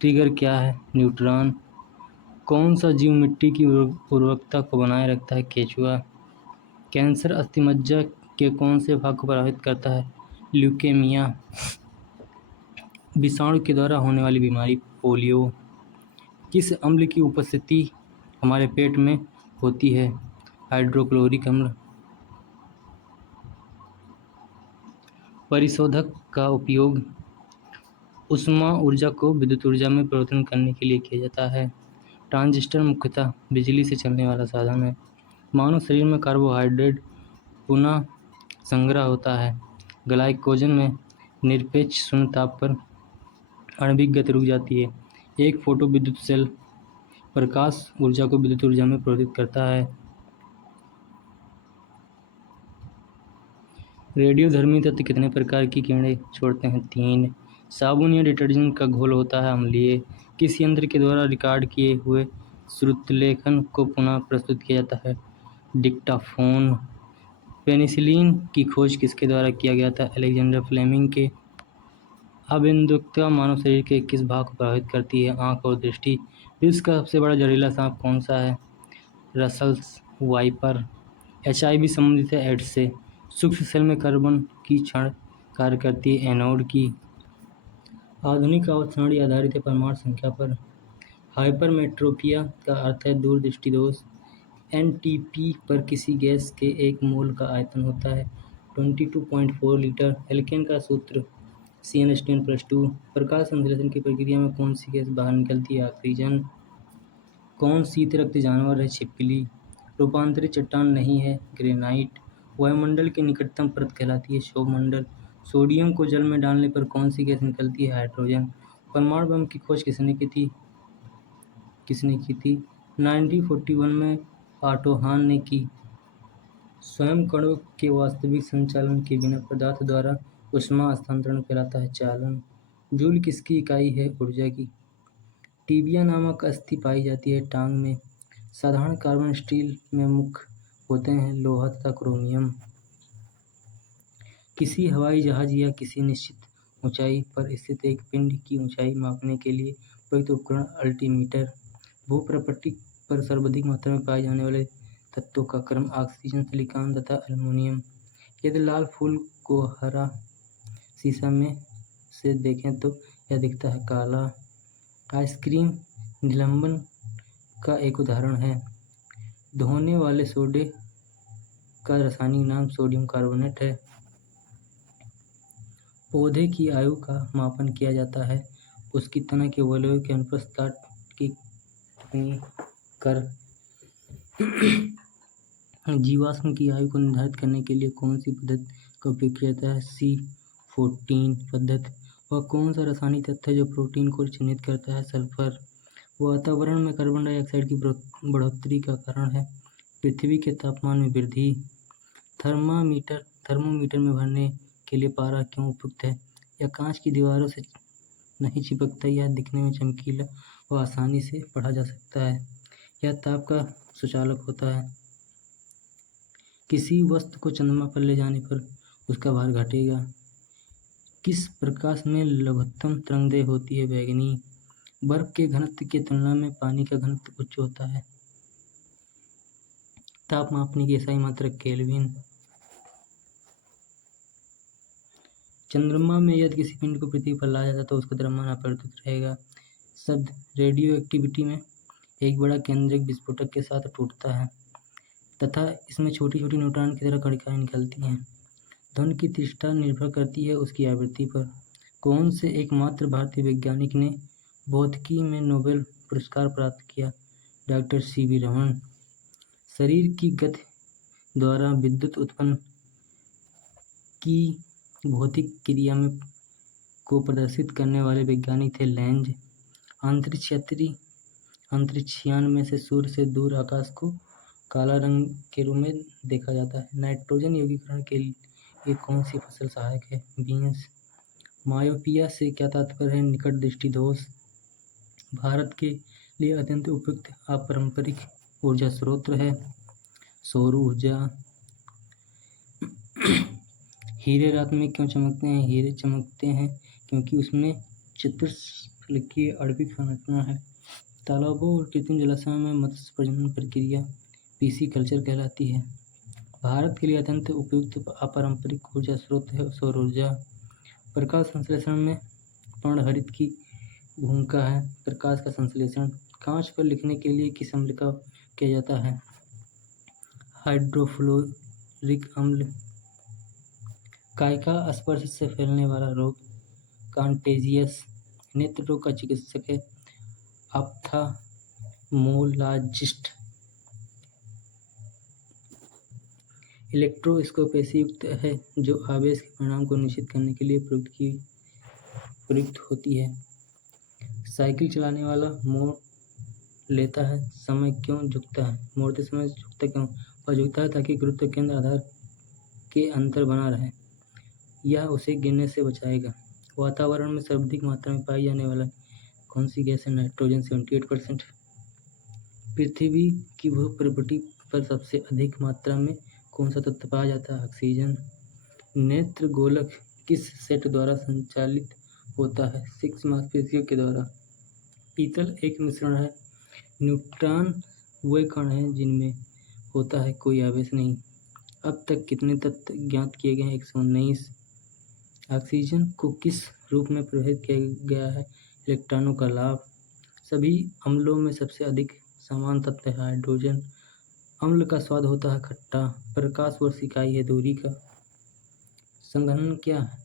ट्रिगर क्या है? न्यूट्रॉन। कौन सा जीव मिट्टी की उर्वरकता को बनाए रखता है? केचुआ। कैंसर अस्थिमज्जा के कौन से भाग को प्रभावित करता है? ल्यूकेमिया। विषाणु के द्वारा होने वाली बीमारी? पोलियो। किस अम्ल की उपस्थिति हमारे पेट में होती है? हाइड्रोक्लोरिक अम्ल। परिशोधक का उपयोग ऊष्मा ऊर्जा को विद्युत ऊर्जा में परिवर्तन करने के लिए किया जाता है। ट्रांजिस्टर मुख्यतः बिजली से चलने वाला साधन है। मानव शरीर में कार्बोहाइड्रेट पुनः संग्रह होता है। ग्लाइकोजन में निरपेक्ष शून्य ताप पर आणविक गति रुक जाती है। एक फोटो विद्युत सेल प्रकाश ऊर्जा को विद्युत ऊर्जा में परिवर्तित करता है। रेडियोधर्मी तत्व कितने प्रकार की किरणें छोड़ते हैं? 3। साबुन या डिटर्जेंट का घोल होता है अम्लीय। किस यंत्र के द्वारा रिकॉर्ड किए हुए श्रुतलेखन को पुनः प्रस्तुत किया जाता है? डिक्टाफोन। पेनिसिलिन की खोज किसके द्वारा किया गया था? अलेक्जेंडर फ्लेमिंग के। अबिंदुकता मानव शरीर के किस भाग को प्रभावित करती है? आँख और दृष्टि। विश्व का सबसे बड़ा जहरीला सांप कौन सा है? Russell's wiper. HIV संबंधित है एड्स से। सूक्ष्म सेल में कार्बन की क्षण कार्य करती है एनोड की। आधुनिक आवर्तसारणी आधारित है परमाणु संख्या पर। हाइपरमेट्रोपिया का अर्थ है दूरदृष्टि दोष। NTP पर किसी गैस के 1 मोल का आयतन होता है 22.4 लीटर। एल्केन का सूत्र CnH2n+2। प्रकाश संश्लेषण की प्रक्रिया में कौन सी गैस बाहर निकलती है? ऑक्सीजन। कौन शीत रक्त जानवर है? छिपकली। रूपांतरित चट्टान नहीं है? ग्रेनाइट। वायुमंडल की निकटतम परत कहलाती है क्षोभमंडल। सोडियम को जल में डालने पर कौन सी गैस निकलती है? हाइड्रोजन। परमाणु बम की खोज किसने की थी? 1941 में ऑटो हान ने की। स्वयं कणों के वास्तविक संचालन के बिना पदार्थ द्वारा ऊष्मा हस्तांतरण कहलाता है चालन। जूल किसकी इकाई है? ऊर्जा की। टिबिया नामक अस्थि पाई जाती है टांग में। साधारण कार्बन स्टील में मुख्य होते हैं लोहा तथा क्रोमियम। किसी हवाई जहाज या किसी निश्चित ऊंचाई पर स्थित एक पिंड की ऊंचाई मापने के लिए प्रयुक्त उपकरण अल्टीमीटर। भूप्रपट्टी पर सर्वाधिक मात्रा में पाए जाने वाले तत्वों का क्रम ऑक्सीजन, सिलिकॉन तथा एल्युमिनियम। यदि लाल फूल को हरा शीशा में से देखें तो यह दिखता है काला। आइसक्रीम निलंबन का एक उदाहरण है। धोने वाले सोडे का रासायनिक नाम सोडियम कार्बोनेट है। पौधे की आयु का मापन किया जाता है उसकी तना के वलयों के अनुप्रस्थ काट की टिप्पणी कर। जीवाश्म की आयु को निर्धारित करने के लिए कौन सी पद्धति का उपयोग किया जाता है? C14 पद्धति। वह कौन सा रासायनिक तत्व है जो प्रोटीन को चिह्नित करता है? सल्फर। वातावरण में कार्बन डाइऑक्साइड की बढ़ोतरी का कारण है? पृथ्वी के तापमान में वृद्धि। थर्मोमीटर में भरने के लिए पारा क्यों उपयुक्त है? यह कांच की दीवारों से नहीं चिपकता, यह दिखने में चमकीला व आसानी से पढ़ा जा सकता है। यह ताप का सुचालक होता है। किसी वस्तु को चंद्रमा पर ले जाने पर उसका भार घटेगा। किस प्रकाश में लघुत्तम तरंगदैर्घ्य होती है? बैंगनी। बर्फ के घनत्व की तुलना में पानी का घनत्व उच्च होता है। ताप मापने की SI मात्रक केल्विन। चंद्रमा में यदि किसी पिंड को पृथ्वी पर लाया जाता तो उसका द्रव्यमान अपरिवर्तित रहेगा। शब्द रेडियो एक्टिविटी में एक बड़ा केंद्रक विस्फोटक के साथ टूटता है तथा इसमें छोटी छोटी न्यूट्रॉन की तरह कणिकाएं निकलती हैं। ध्वनि की तीव्रता निर्भर करती है उसकी आवृत्ति पर। कौन से एकमात्र भारतीय वैज्ञानिक ने भौतिकी में नोबेल पुरस्कार प्राप्त किया? Doctor CV Raman. शरीर की गति द्वारा विद्युत उत्पन्न की भौतिक क्रिया में को प्रदर्शित करने वाले वैज्ञानिक थे लेंज। अंतरिक्षयान में से सूर्य से दूर आकाश को काला रंग के रूप में देखा जाता है। नाइट्रोजन यौगीकरण के लिए कौन सी फसल सहायक है? बीन्स। मायोपिया से क्या तात्पर्य है? निकट दृष्टि दोष। भारत के लिए अत्यंत उपयुक्त अपारंपरिक ऊर्जा स्रोत है? सौर ऊर्जा। हीरे रात में क्यों चमकते हैं? हीरे चमकते हैं क्योंकि उसमें चतुष्फलकीय आणविक संरचना है। तालाबों और कृत्रिम जलाशयों में मत्स्य प्रजनन प्रक्रिया पिसीकल्चर कहलाती है। भारत के लिए अत्यंत उपयुक्त अपारंपरिक ऊर्जा स्रोत है सौर ऊर्जा। प्रकाश संश्लेषण में पर्णहरित की भूमिका है। प्रकाश का संश्लेषण। कांच पर लिखने के लिए किस अम्ल का किया जाता है? हाइड्रोफ्लोरिक अम्ल। काय का स्पर्श से फैलने वाला रोग? कॉन्टेजियस। नेत्र रोग का चिकित्सक है? ऑप्थाल्मोलॉजिस्ट। इलेक्ट्रोस्कोप ऐसी युक्त है जो आवेश के परिमाण को निश्चित करने के लिए प्रयुक्त होती है। साइकिल चलाने वाला मोड़ लेता है, समय क्यों झुकता है? मोड़ते समय झुकता क्यों? वह झुकता है ताकि गुरुत्व केंद्र आधार के अंतर बना रहे। यह उसे गिरने से बचाएगा। वातावरण में सर्वाधिक मात्रा में पाई जाने वाला कौन सी गैस है? नाइट्रोजन 78%। पृथ्वी की भूप्रपटी पर सबसे अधिक मात्रा में कौन सा तत्व पाया जाता है? ऑक्सीजन। नेत्र गोलक किस सेट द्वारा संचालित होता है? 6 मांसपेशियों के द्वारा। पीतल एक मिश्रण है। न्यूट्रॉन वे कण हैं जिनमें होता है कोई आवेश नहीं। अब तक कितने तत्व ज्ञात किए गए हैं? 119। ऑक्सीजन को किस रूप में प्रभावित किया गया है? इलेक्ट्रॉनों का लाभ। सभी अम्लों में सबसे अधिक समान तत्व है हाइड्रोजन। अम्ल का स्वाद होता है खट्टा। प्रकाश वर्ष इकाई है दूरी का। संघनन क्या है?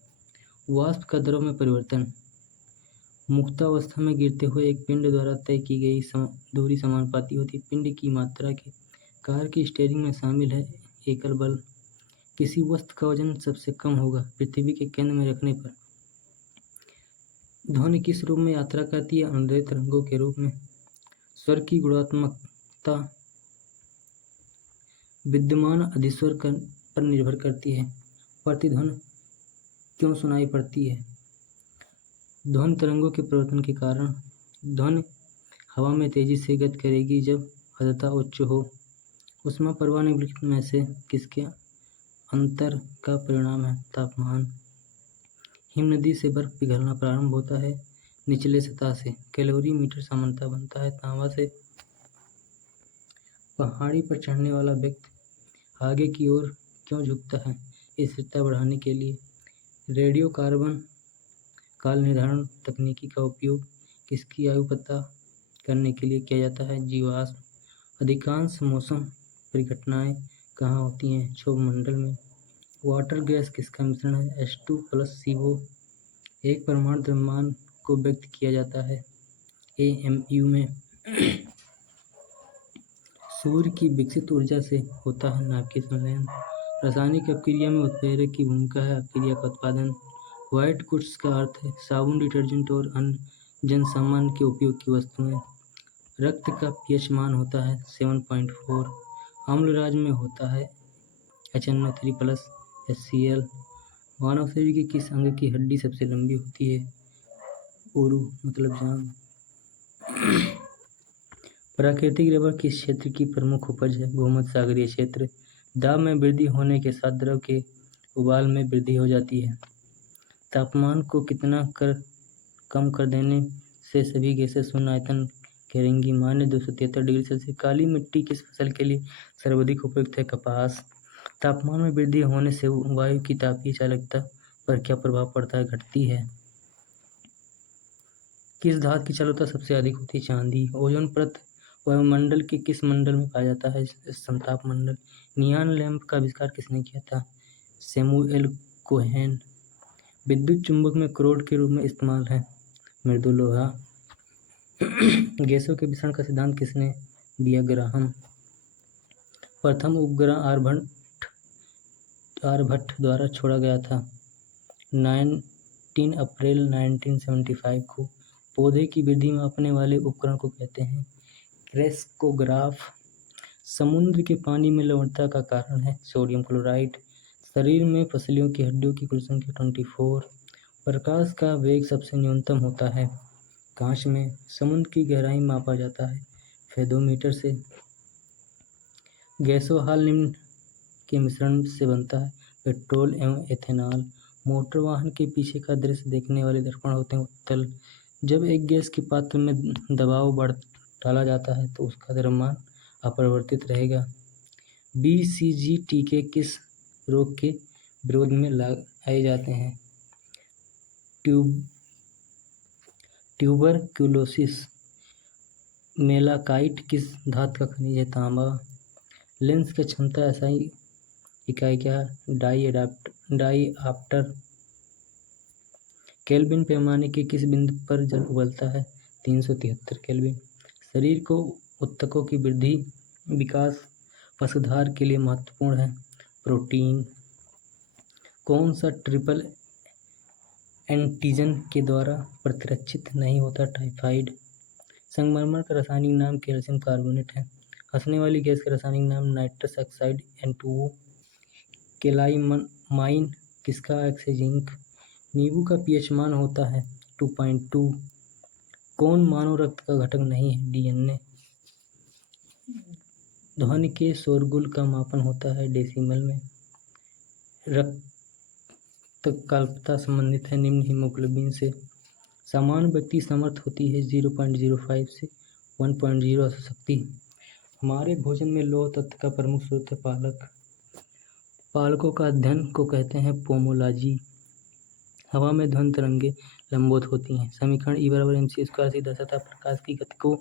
वाष्प का द्रव में परिवर्तन। मुक्तावस्था में गिरते हुए एक पिंड द्वारा तय की गई दूरी समानुपाती होती है। पिंड की मात्रा के कार की स्टीयरिंग में शामिल है एकल बल। किसी वस्तु का वजन सबसे कम होगा पृथ्वी के केंद्र में रखने पर। ध्वनि किस रूप में यात्रा करती है? अनुदैर्ध्य तरंगों के रूप में। स्वर की गुणात्मकता विद्यमान अधिस्वर पर निर्भर करती है। प्रतिध्वनि क्यों सुनाई पड़ती है? ध्वनि तरंगों के परिवर्तन के कारण। ध्वनि हवा में तेजी से गति करेगी जब आर्द्रता उच्च हो। ऊष्मा प्रवाह निम्नलिखित में से किसके अंतर का परिणाम है? तापमान। हिमनदी से बर्फ पिघलना प्रारंभ होता है निचले सतह से। कैलोरीमीटर सामान्यतः बनता है तांबा से। पहाड़ी पर चढ़ने वाला व्यक्ति आगे की ओर क्यों झुकता है? स्थिरता बढ़ाने के लिए। रेडियो कार्बन काल निर्धारण तकनीकी का उपयोग किसकी आयु पता करने के लिए किया जाता है? जीवाश्म। अधिकांश मौसम परिघटनाएं कहाँ होती हैं? क्षोभमंडल में। वाटर गैस किसका मिश्रण है? H2+CO। एक परमाणु द्रव्यमान को व्यक्त किया जाता है AMU में। सूर्य की विकसित ऊर्जा से होता है नाभिकीय संलयन। रासायनिक अपक्रिया में उत्प्रेरक की भूमिका है अपक्रिया का उत्पादन। व्हाइट गुड्स का अर्थ है साबुन, डिटर्जेंट और अन्य जनसामान्य के उपयोग की वस्तुएं। रक्त का पीएच मान होता है 7.4। अम्ल राज में होता है HNO3+ HCl। मानव शरीर के किस अंग की हड्डी सबसे लंबी होती है? ऊरू मतलब जांघ। प्राकृतिक रबर किस क्षेत्र की प्रमुख उपज है? भूमध्य सागरीय क्षेत्र। दाब में वृद्धि होने के साथ द्रव के उबाल में वृद्धि हो जाती है। तापमान को कितना कम कर देने से सभी गैसें शून्य आयतन घेरेंगी? -273°C। काली मिट्टी किस फसल के लिए सर्वाधिक उपयुक्त है? कपास। तापमान में वृद्धि होने से वायु की तापीय चालकता पर क्या प्रभाव पड़ता है? घटती है। किस धातु की चालकता सबसे अधिक होती है? चांदी। ओजोन परत वायुमंडल के किस मंडल में पाया जाता है? समताप मंडल। नियॉन लैंप का आविष्कार किसने किया था? Samuel Cohen. विद्युत चुंबक में क्रोड के रूप में इस्तेमाल है मृदु लोहा। गैसों के विसरण का सिद्धांत किसने दिया? ग्राहम। प्रथम उपग्रह आर्यभट्ट द्वारा छोड़ा गया था 19 अप्रैल 1975 को। पौधे की वृद्धि मापने वाले उपकरण को कहते हैं क्रेस्कोग्राफ। समुद्र के पानी में लवणता का कारण है सोडियम क्लोराइड। शरीर में पसलियों की हड्डियों की कुल संख्या 24। प्रकाश का वेग सबसे न्यूनतम होता है कांच में। समुद्र की गहराई मापा जाता है फेदोमीटर से। गैसोहाल निम्न के मिश्रण से बनता है पेट्रोल एवं एथेनॉल। मोटर वाहन के पीछे का दृश्य देखने वाले दर्पण होते हैं उत्तल। जब एक गैस के पात्र में दबाव डाला जाता है तो उसका द्रव्यमान अपरिवर्तित रहेगा। BCG टीके किस रोग के विरोध में लगाए जाते हैं? ट्यूबरक्यूलोसिस। मेलाकाइट किस धातु का खनिज है? तांबा। लेंस की क्षमता SI इकाई क्या है? डाईऑप्टर। केल्विन पैमाने के किस बिंदु पर जल उबलता है? 373 केल्विन। शरीर को ऊतकों की वृद्धि विकास व सुधार के लिए महत्वपूर्ण है प्रोटीन। कौन सा ट्रिपल एंटीजन के द्वारा प्रतिरक्षित नहीं होता? टाइफाइड। संगमरमर का रासायनिक नाम कैल्शियम कार्बोनेट है। हंसने वाली गैस का रासायनिक नाम नाइट्रस ऑक्साइड N2O। कैलाइमाइन किसका अयस्क है? जिंक। नींबू का पीएच मान होता है 2.2। कौन मानव रक्त का घटक नहीं है? DNA। ध्वनि के शोरगुल का मापन होता है डेसिमल में। रक्तकल्पता संबंधित है निम्न हीमोग्लोबिन से। सामान्य व्यक्ति समर्थ होती है 0.05 से 1.0 शक्ति। हमारे भोजन में लौह तत्व का प्रमुख स्रोत है पालक। पालकों का अध्ययन को कहते हैं पोमोलॉजी। हवा में ध्वनि तरंगें लंबवत होती हैं। समीकरण E = mc² से दर्शाता प्रकाश की गति को।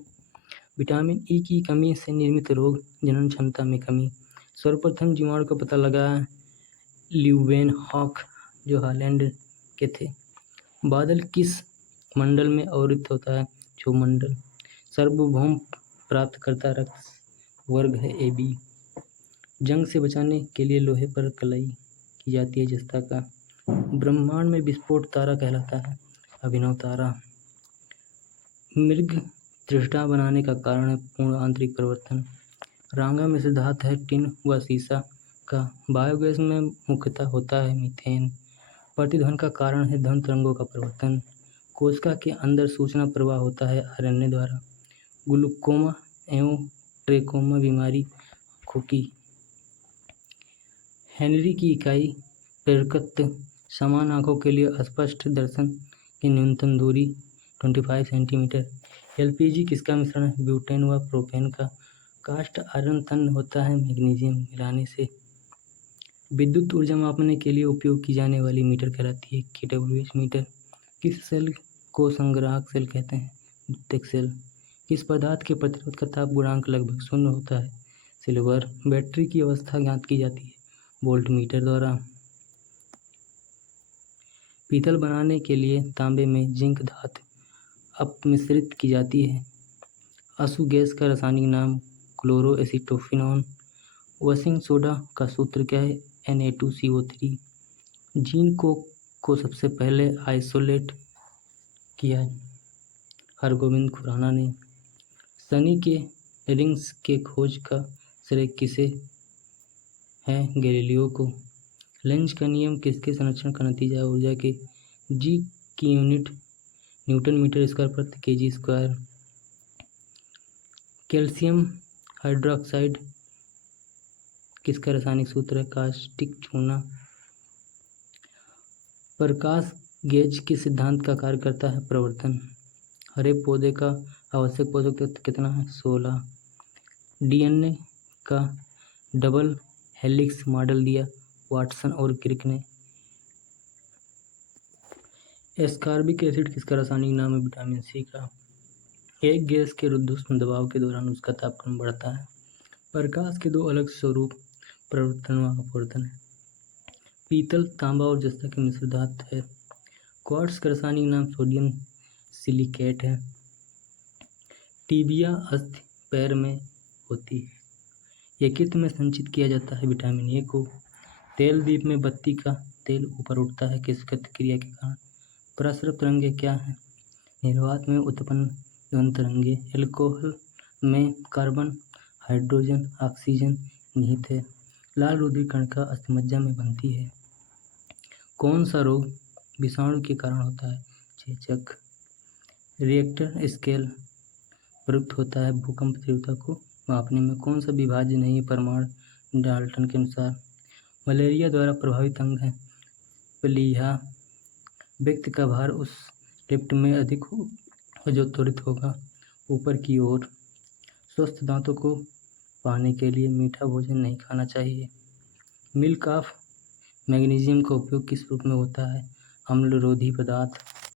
विटामिन E की कमी से निर्मित रोग जनन क्षमता में कमी। सर्वप्रथम जीवाणु का पता लगाया ल्यूवेनहॉक जो हॉलैंड के थे। बादल किस मंडल में अवतरित होता है? क्षोभमंडल। सार्वभौम प्राप्तकर्ता रक्त वर्ग है AB। जंग से बचाने के लिए लोहे पर कलाई की जाती है जस्ता का। ब्रह्मांड में विस्फोट तारा कहलाता है अभिनव तारा। मृग तृष्णा बनाने का कारण है पूर्ण आंतरिक परिवर्तन। रांगा में से धातु है टिन व सीसा का। बायोगैस में मुख्यतः होता है मीथेन। प्रतिध्वनि का कारण है ध्वनि तरंगों का परिवर्तन। कोशिका के अंदर सूचना प्रवाह होता है RNA द्वारा। ग्लूकोमा एवं ट्रेकोमा बीमारी आँखों की। हेनरी की इकाई प्रेरकत्व। समान आँखों के लिए अस्पष्ट दर्शन की न्यूनतम दूरी 25 सेंटीमीटर। LPG किसका मिश्रण है? ब्यूटेन व प्रोपेन का। कास्ट आयरन तन्य होता है मैग्नीशियम मिलाने से। विद्युत ऊर्जा मापने के लिए उपयोग की जाने वाली मीटर कहलाती है kWh मीटर। किस सेल को संग्राहक सेल कहते हैं? द्वितीयक सेल। किस पदार्थ के प्रतिरोध का ताप गुणांक लगभग 0 होता है? सिल्वर। बैटरी की अवस्था ज्ञात की जाती है वोल्टमीटर द्वारा। पीतल बनाने के लिए तांबे में जिंक धातु अपमिश्रित की जाती है। असु गैस का रासायनिक नाम क्लोरोएसिटोफिनॉन। वॉशिंग सोडा का सूत्र क्या है? Na2CO3। जीन को सबसे पहले आइसोलेट किया हरगोविंद खुराना ने। शनि के रिंग्स के खोज का श्रेय किसे है? गैलीलियो को। लेंज का नियम किसके संरक्षण का नतीजा है? ऊर्जा के। जी की यूनिट न्यूटन मीटर स्क्वायर प्रति केजी स्क्वायर। कैल्शियम हाइड्रोक्साइड किसका रासायनिक सूत्र है? कास्टिक चूना। प्रकाश गेज किस सिद्धांत का कार्य करता है? प्रवर्तन। हरे पौधे का आवश्यक पोषक तत्व कितना है? 16। डीएनए का डबल हेलिक्स मॉडल दिया वाटसन और क्रिक ने। एस्कॉर्बिक एसिड किसका रासायनिक नाम है? विटामिन सी का। एक गैस के रुद्धोष्म दबाव के दौरान उसका तापमान बढ़ता है। प्रकाश के दो अलग स्वरूप प्रवर्तन व अपवर्तन है। पीतल तांबा और जस्ता की मिश्र धातु है। क्वार्ट्ज का रासायनिक नाम सोडियम सिलिकेट है। टीबिया अस्थि पैर में होती है। यकृत में संचित किया जाता है विटामिन ए को। तेल दीप में बत्ती का तेल ऊपर उठता है किस क्रिया के कारण? प्रसरन तरंगे क्या है? निर्वात में उत्पन्न ध्वनि तरंगे। एल्कोहल में कार्बन हाइड्रोजन ऑक्सीजन निहित है। लाल रुधिर कणिका अस्थिमज्जा में बनती है। कौन सा रोग विषाणु के कारण होता है? चेचक। रिएक्टर स्केल प्रयुक्त होता है भूकंप तीव्रता को मापने में। कौन सा विभाज्य नहीं है? परमाणु डाल्टन के अनुसार। मलेरिया द्वारा प्रभावित अंग है प्लीहा। व्यक्ति का भार उस लिफ्ट में अधिक हो जो त्वरित होगा ऊपर की ओर। स्वस्थ दांतों को पाने के लिए मीठा भोजन नहीं खाना चाहिए। मिल्क ऑफ मैग्नीशियम का उपयोग किस रूप में होता है? अम्लरोधी पदार्थ।